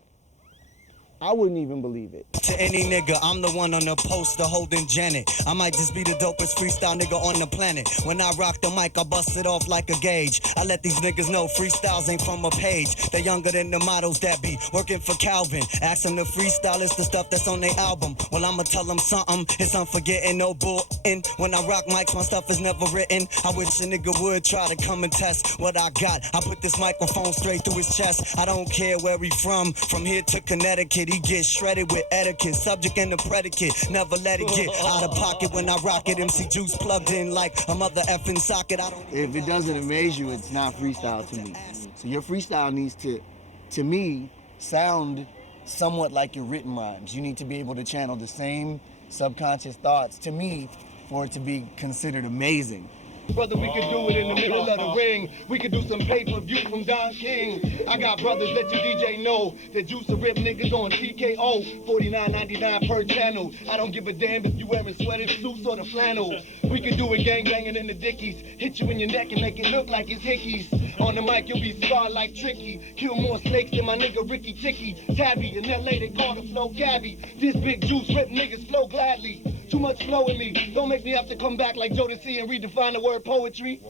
I wouldn't even believe it. To any nigga, I'm the one on the poster holding Janet. I might just be the dopest freestyle nigga on the planet. When I rock the mic, I bust it off like a gauge. I let these niggas know freestyles ain't from a page. They're younger than the models that be working for Calvin. Ask them to freestyle, it's the stuff that's on their album. Well, I'ma tell them something, it's unforgetting, no bull-in. When I rock mics, my stuff is never written. I wish a nigga would try to come and test what I got. I put this microphone straight through his chest. I don't care where he from here to Connecticut. He gets shredded with etiquette, subject and the predicate. Never let it get out of pocket when I rock it. MC Juice plugged in like a mother effing socket. If it doesn't amaze you, it's not freestyle to me. So your freestyle needs to me, sound somewhat like your written rhymes. You need to be able to channel the same subconscious thoughts to me for it to be considered amazing. Brother, we could do it in the middle of the ring. We could do some pay-per-view from Don King. I got brothers, let your DJ know that used to rip niggas on TKO, $49.99 per channel. I don't give a damn if you wearing sweated suits or the flannel. We could do it gang-banging in the dickies. Hit you in your neck and make it look like it's hickeys. On the mic, you'll be scarred like Tricky. Kill more snakes than my nigga Ricky Ticky. Tabby, in LA, they call the flow Gabby. This big juice rip niggas flow gladly. Too much flow in me. Don't make me have to come back like Jodeci and redefine the word poetry.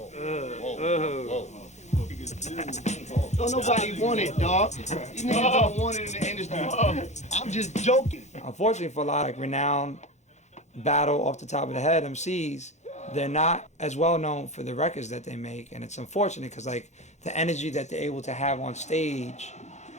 Don't nobody want it, dog. These niggas don't want it in the industry. I'm just joking. Unfortunately, for a lot of renowned battle off the top of the head MCs, they're not as well known for the records that they make, and it's unfortunate because like the energy that they're able to have on stage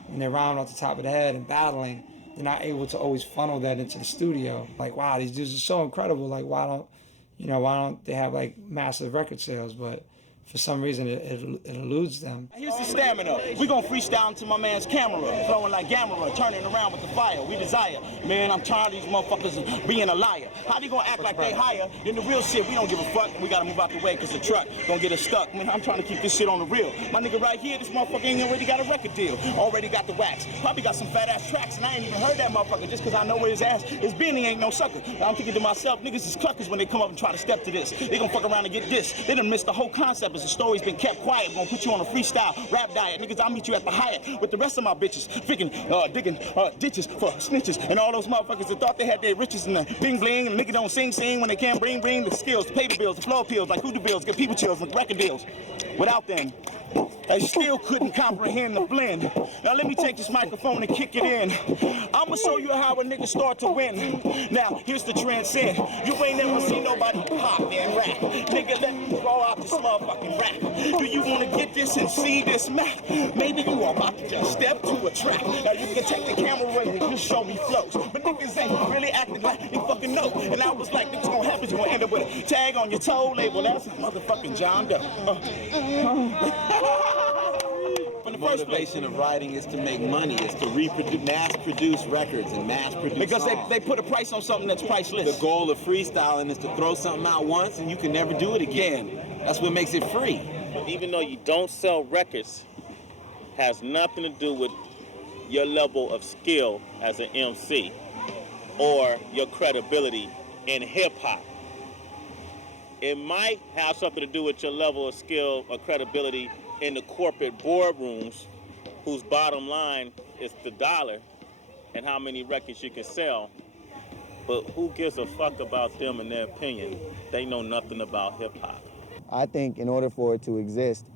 when they're rhyming off the top of the head and battling, they're not able to always funnel that into the studio. Like, wow, these dudes are so incredible. Like, why don't they have like massive record sales? But for some reason, it eludes them. Here's the stamina. We gon' freestyle into my man's camera, flowing like Gamera, turning around with the fire. We desire. Man, I'm tired of these motherfuckers being a liar. How they gonna act like they higher than the real shit? We don't give a fuck. We gotta move out the way because the truck gonna get us stuck. Man, I'm trying to keep this shit on the real. My nigga right here, this motherfucker ain't already got a record deal. Already got the wax. Probably got some fat ass tracks, and I ain't even heard that motherfucker just because I know where his ass is been. He ain't no sucker. I'm thinking to myself, niggas is cluckers when they come up and try to step to this. They gonna fuck around and get this. They done missed the whole concept as the story's been kept quiet. We're gonna put you on a freestyle rap diet. Niggas, I'll meet you at the Hyatt with the rest of my bitches. Digging ditches for snitches and all those motherfuckers that thought they had their riches and the bling bling and niggas don't sing when they can't bring the skills, the paper bills, the floor pills, like hoodoo bills, get people chills, like record deals. Without them, I still couldn't comprehend the blend. Now let me take this microphone and kick it in. I'ma show you how a nigga start to win. Now, here's the transcend. You ain't never seen nobody pop and rap. Nigga, let me throw out this motherfucking rap. Do you wanna get this and see this map? Maybe you are about to just step to a trap. Now you can take the camera and just show me flows. But niggas ain't really acting like they fucking know. And I was like, what's gonna happen? You're gonna end up with a tag on your toe label. That's motherfucking John Doe. The motivation of writing is to make money, is to mass-produce records and mass-produce because songs. they put a price on something that's priceless. The goal of freestyling is to throw something out once and you can never do it again. That's what makes it free. Even though you don't sell records, has nothing to do with your level of skill as an MC or your credibility in hip-hop. It might have something to do with your level of skill or credibility in the corporate boardrooms, whose bottom line is the dollar and how many records you can sell. But who gives a fuck about them and their opinion? They know nothing about hip-hop. I think in order for it to exist,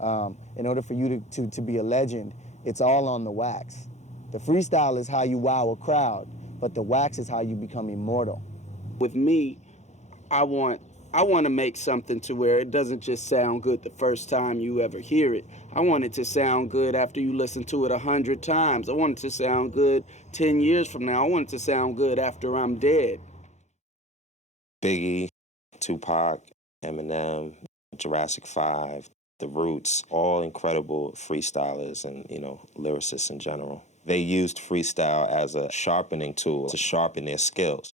in order for you to be a legend, it's all on the wax. The freestyle is how you wow a crowd, but the wax is how you become immortal. With me, I want to make something to where it doesn't just sound good the first time you ever hear it. I want it to sound good after you listen to it 100 times. I want it to sound good 10 years from now. I want it to sound good after I'm dead. Biggie, Tupac, Eminem, Jurassic 5, The Roots, all incredible freestylers and, lyricists in general. They used freestyle as a sharpening tool to sharpen their skills.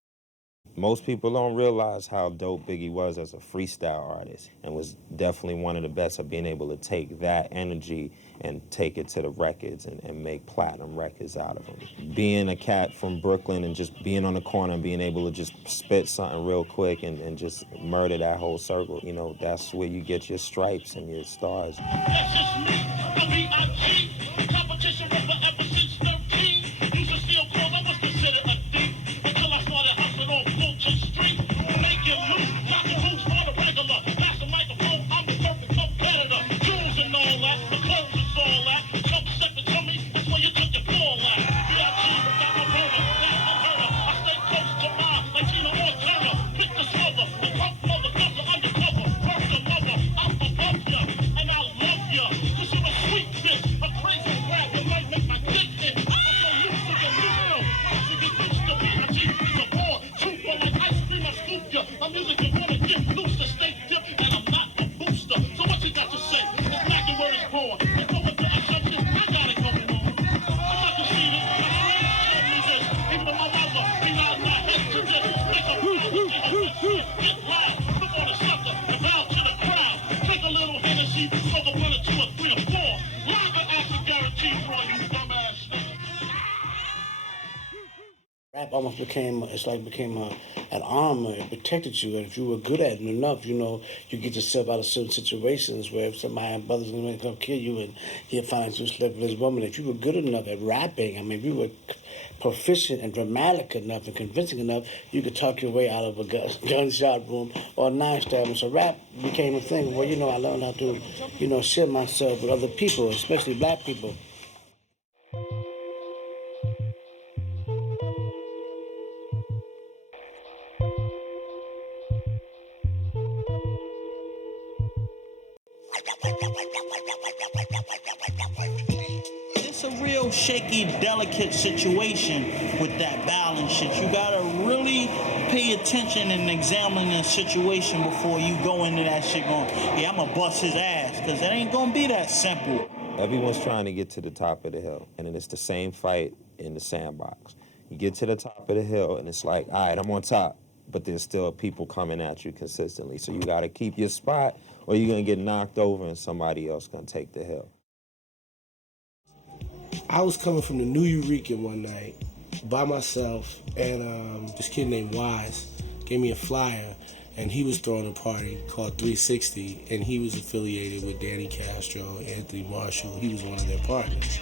Most people don't realize how dope Biggie was as a freestyle artist and was definitely one of the best at being able to take that energy and take it to the records and make platinum records out of them. Being a cat from Brooklyn and just being on the corner and being able to just spit something real quick and just murder that whole circle, that's where you get your stripes and your stars. That's just me, W-I-G. Competition rapper ever since 13. Used to steal calls. Cause you're a sweet bitch, a crazy rap, you might make my dick itch. I'm so loose as a needle, once you get used to me, my teeth is a ball, super like ice cream, I scoop ya. My music you wanna get loose, to stay dip, and I'm not a booster. So what you got to say? It's black and word is born. You know what the assumption? I got it going on. I'm not conceited, I swear to me this. Even though my mother, be not my head to this. Make a get loud, look on the sucker, and bow to the crowd. Take a little Hennessy, smoke a 1 or 2 or 3 or 4. Lager acid guaranteed for all you dumbass niggas. Rap almost became an armor. It protected you, and if you were good at it enough, you know, you get yourself out of certain situations where if somebody and brother's gonna come kill you, and he'll find you slept with his woman. If you were good enough at rapping, I mean, if you were proficient and dramatic enough and convincing enough, you could talk your way out of a gunshot room or a knife stabbing. So rap became a thing where, you know, I learned how to, you know, share myself with other people, especially black people. It's a real shaky, delicate situation with that balance shit. You gotta really pay attention and examine the situation before you go into that shit going, yeah, I'm gonna bust his ass, because it ain't gonna be that simple. Everyone's trying to get to the top of the hill, and then it's the same fight in the sandbox. You get to the top of the hill, and it's like, all right, I'm on top, but there's still people coming at you consistently. So you got to keep your spot, or you're going to get knocked over, and somebody else going to take the hill. I was coming from the New Eureka one night by myself, and this kid named Wise gave me a flyer, and he was throwing a party called 360, and he was affiliated with Danny Castro, Anthony Marshall. He was one of their partners.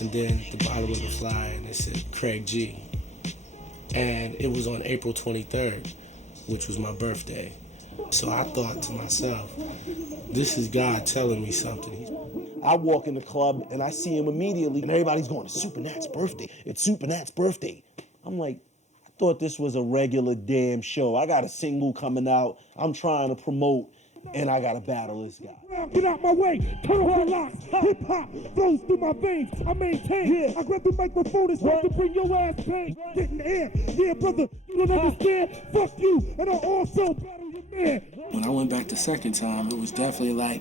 And then at the bottom of the flyer, and it said Craig G. And it was on April 23rd, which was my birthday. So I thought to myself, this is God telling me something. I walk in the club and I see him immediately, and everybody's going, it's Super Nat's birthday. It's Super Nat's birthday. I'm like, I thought this was a regular damn show. I got a single coming out. I'm trying to promote, and I got to battle this guy. Get out my way, turn on the locks. Hip hop flows through my veins. I maintain. I grab the microphone and start to bring your ass pain. Get in the air. Yeah, brother, you don't understand. Fuck you, and I'll also battle your man. When I went back the second time, it was definitely like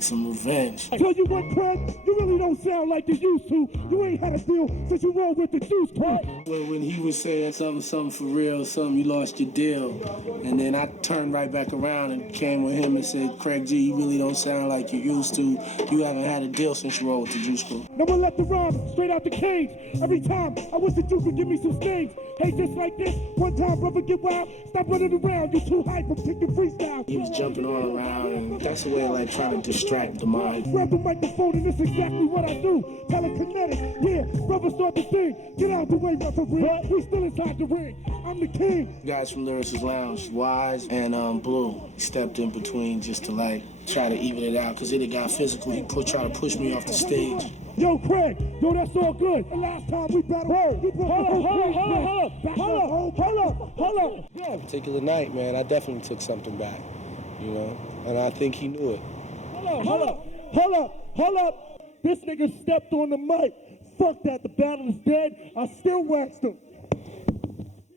some revenge. Tell you what, Craig, you really don't sound like you used to. You ain't had a deal since you rolled with the juice crew. When he was saying something for real, something, you lost your deal. And then I turned right back around and came with him and said, Craig G, you really don't sound like you used to. You haven't had a deal since you rolled with the juice crew. Now I let the rhyme straight out the cage. Every time I wish that you could give me some stage. Hey, just like this, one time, brother, get wild. Stop running around, you're too hype from kicking freestyle. He was jumping all around, and that's a way of like trying to distract the mind. Grab the microphone and that's exactly what I do. Telekinetic, yeah, brother start the thing. Get out the way, referee. We still inside the ring. I'm the king. Guys from Lyricist Lounge, Wise and Blue, stepped in between just to like try to even it out, because it got physical. He tried to push me off the stage. Yo, Craig, yo, that's all good. The last time we battled, you brought hold up. That particular night, man, I definitely took something back, you know, and I think he knew it. Hold up. This nigga stepped on the mic. Fuck that, the battle is dead. I still waxed him.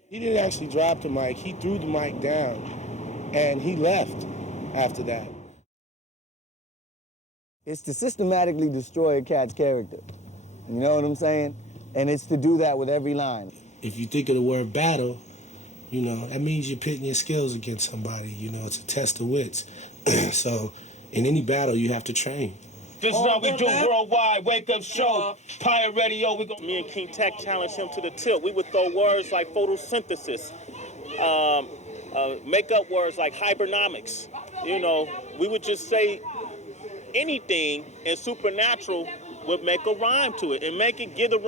He didn't actually drop the mic. He threw the mic down, and he left after that. It's to systematically destroy a cat's character. You know what I'm saying? And it's to do that with every line. If you think of the word battle, you know, that means you're pitting your skills against somebody. You know, it's a test of wits. So in any battle, you have to train. This is how we do worldwide wake up show. Pirate Radio. Me and King Tech challenged him to the tilt. We would throw words like photosynthesis, make up words like hybernomics. You know, we would just say anything, and Supernatural would make a rhyme to it and make it give the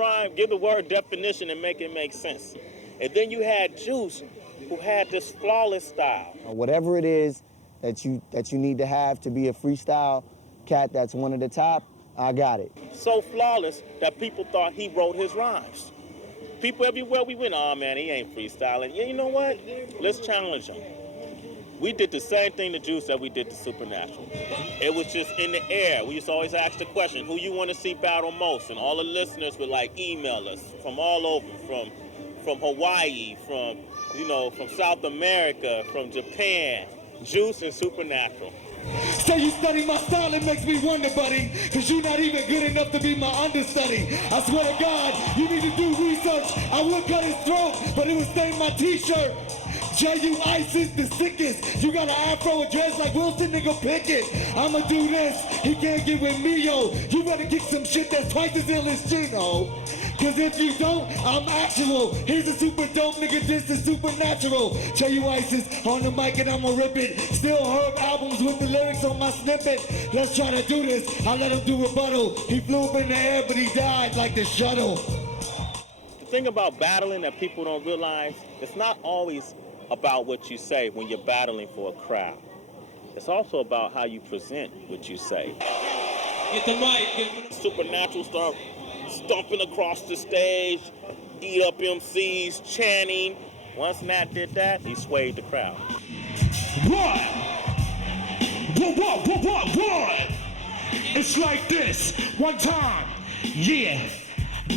word definition and make it make sense. And then you had Juice, who had this flawless style. Whatever it is that you need to have to be a freestyle cat that's one of the top, I got it. So flawless that people thought he wrote his rhymes. People everywhere we went, oh man, he ain't freestyling. Yeah, you know what? Let's challenge him. We did the same thing to Juice that we did to Supernatural. It was just in the air. We used to always ask the question, who you want to see battle most? And all the listeners would like email us from all over, from Hawaii, from South America, from Japan, Juice and Supernatural. Say you study my style, it makes me wonder, buddy, cause you not even good enough to be my understudy. I swear to God, you need to do research. I would cut his throat, but it would stain my t-shirt. J.U. Ice is the sickest. You got an afro and dress like Wilson, nigga, pick it. I'ma do this, he can't get with me, yo. You better kick some shit that's twice as ill as Chino. Cause if you don't, I'm actual. Here's a super dope nigga, this is supernatural. J.U. Ice is on the mic and I'ma rip it. Still heard albums with the lyrics on my snippet. Let's try to do this, I let him do rebuttal. He flew up in the air, but he died like the shuttle. The thing about battling that people don't realize, it's not always about what you say when you're battling for a crowd. It's also about how you present what you say. Get the mic. Supernatural start stomping across the stage, eat up MCs, chanting. Once Matt did that, he swayed the crowd. What? It's like this. One time, yeah.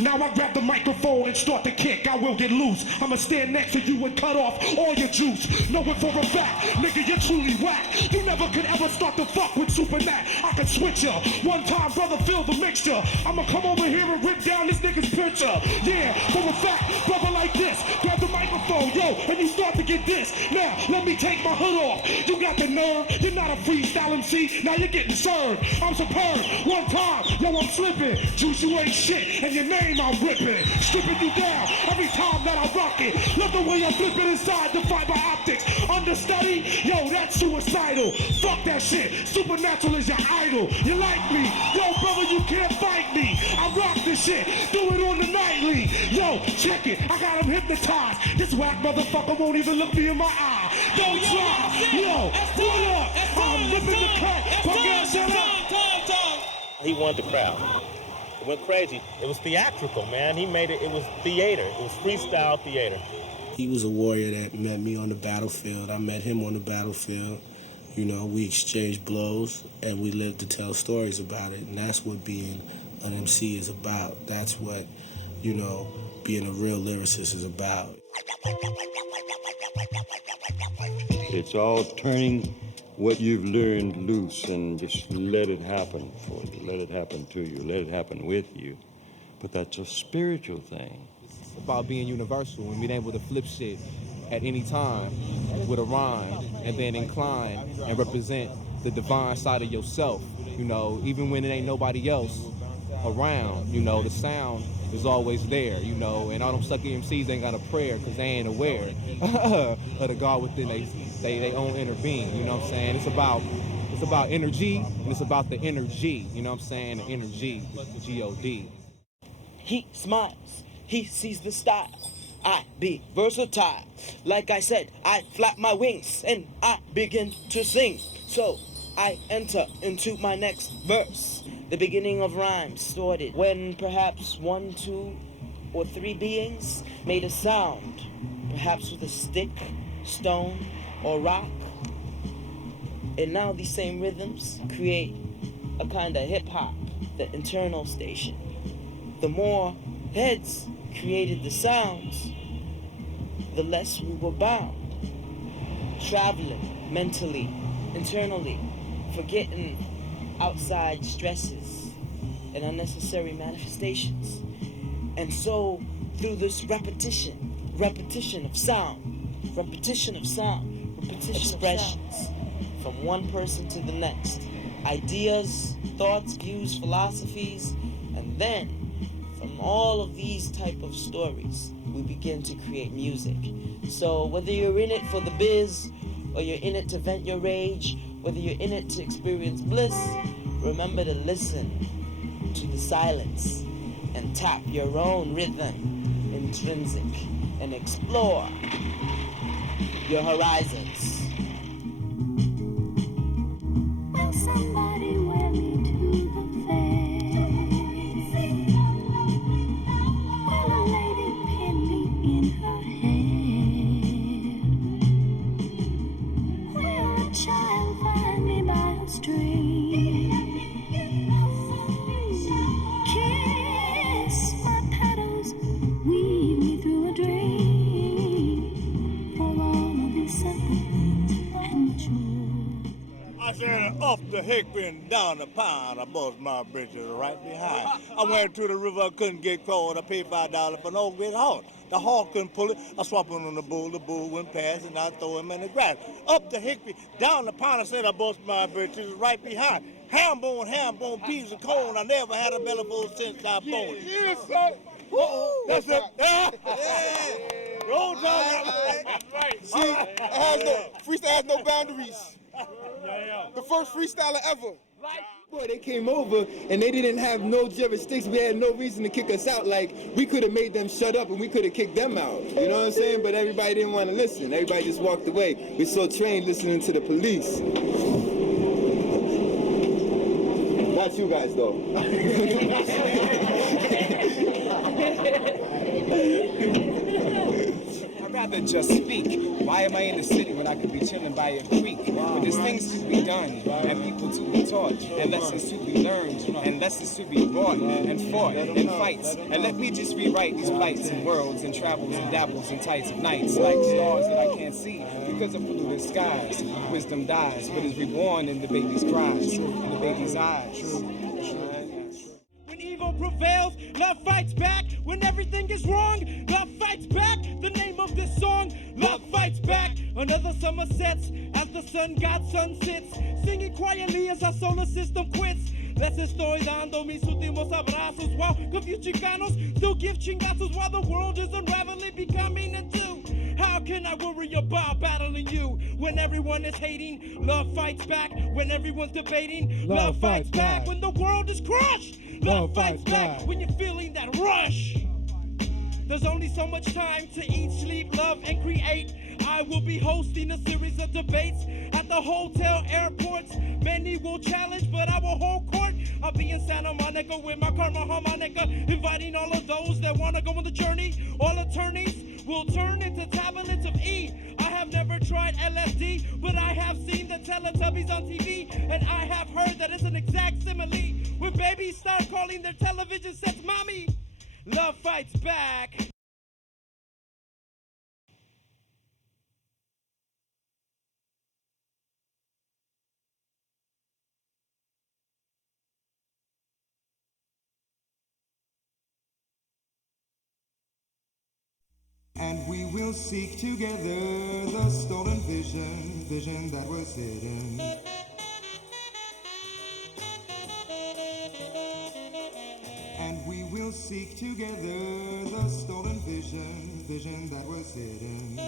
Now I grab the microphone and start to kick, I will get loose. I'ma stand next to you and cut off all your juice. Know it for a fact, nigga, you're truly whack. You never could ever start to fuck with Supernat. I can switch ya. One time, brother, feel the mixture. I'ma come over here and rip down this nigga's picture. Yeah, for a fact, brother like this. Grab the microphone, yo, and you start to get this. Now, let me take my hood off. You got the nerve, you're not a freestyle MC. Now you're getting served. I'm superb. One time, yo, I'm slipping. Juice, you ain't shit, and your name I'm ripping, stripping you down every time that I rock it. Love the way I flip it inside the fiber optics. Understudy, yo, that's suicidal. Fuck that shit. Supernatural is your idol. You like me? Yo, brother, you can't fight me. I rock this shit. Do it on the nightly. Yo, check it. I got him hypnotized. This whack motherfucker won't even look me in my eye. Don't try. Yo, what up? I'm ripping the cut. He won the crowd. Went crazy. It was theatrical, man. He made it. It was theater. It was freestyle theater. He was a warrior that met me on the battlefield. I met him on the battlefield. You know, we exchanged blows and we lived to tell stories about it. And that's what being an MC is about. That's what, you know, being a real lyricist is about. It's all turning what you've learned loose and just let it happen for you. Let it happen to you. Let it happen with you. But that's a spiritual thing. It's about being universal and being able to flip shit at any time with a rhyme and then incline and represent the divine side of yourself. You know, even when it ain't nobody else around, you know, the sound is always there, you know, and all them sucky MCs ain't got a prayer because they ain't aware of the God within they own inner being, you know what I'm saying? It's about energy, and it's about the energy, you know what I'm saying? The energy, G-O-D. He smiles, he sees the style. I be versatile. Like I said, I flap my wings and I begin to sing. So I enter into my next verse. The beginning of rhyme started when perhaps 1, 2, or 3 beings made a sound, perhaps with a stick, stone, or rock. And now these same rhythms create a kind of hip-hop, the internal station. The more heads created the sounds, the less we were bound. Traveling mentally, internally, forgetting outside stresses and unnecessary manifestations. And so, through this repetition of sound, expressions, from one person to the next, ideas, thoughts, views, philosophies, and then from all of these type of stories, we begin to create music. So whether you're in it for the biz, or you're in it to vent your rage, whether you're in it to experience bliss, remember to listen to the silence and tap your own rhythm, intrinsic, and explore your horizons. Will somebody wear me to the fair? Will a lady pin me in her hair? Will the hickory and down the pond, I bust my britches right behind. I went to the river, I couldn't get caught. I paid $5 for no great horse. The horse couldn't pull it. I swapped him on the bull went past, and I throw him in the grass. Up the hickory, down the pond, I said I bust my britches right behind. Ham bone, peas and corn. I never had a belly full since I was born. Yes, sir. That's it. Roll John. That's right. See, freestyle has no boundaries. The first freestyler ever. Boy, they came over and they didn't have no jurisdiction. We had no reason to kick us out. Like, we could have made them shut up and we could have kicked them out. You know what I'm saying? But everybody didn't want to listen. Everybody just walked away. We're so trained listening to the police. Watch you guys, though. I'd rather just speak. Why am I in the city when I could be chilling by a creek? But there's things to be done, and people to be taught, and lessons to be learned, and lessons to be brought, and fought, and fights. And let me just rewrite these blights and worlds, and travels, and dabbles, and tights of nights, like stars that I can't see because of polluted skies. Wisdom dies, but is reborn in the baby's cries, in the baby's eyes. When evil prevails, love fights back. When everything is wrong, love fights back. The name of this song, love fights back. Another summer sets as the sun god sun sits, singing quietly as our solar system quits. Les estoy dando mis últimos abrazos while confused chicanos still give chingazos while the world is unraveling, becoming a two. How can I worry about battling you when everyone is hating? Love fights back when everyone's debating. Love fights back when the world is crushed. Love fights back when you're feeling that rush. There's only so much time to eat, sleep, love, and create. I will be hosting a series of debates at the hotel airports. Many will challenge, but I will hold court. I'll be in Santa Monica with my karma harmonica, inviting all of those that want to go on the journey. All attorneys will turn into tablets of E. I have never tried LSD, but I have seen the Teletubbies on TV, and I have heard that it's an exact simile. When babies start calling their television sets mommy, love fights back. And we will seek together the stolen vision that was hidden. And we will seek together the stolen vision that was hidden.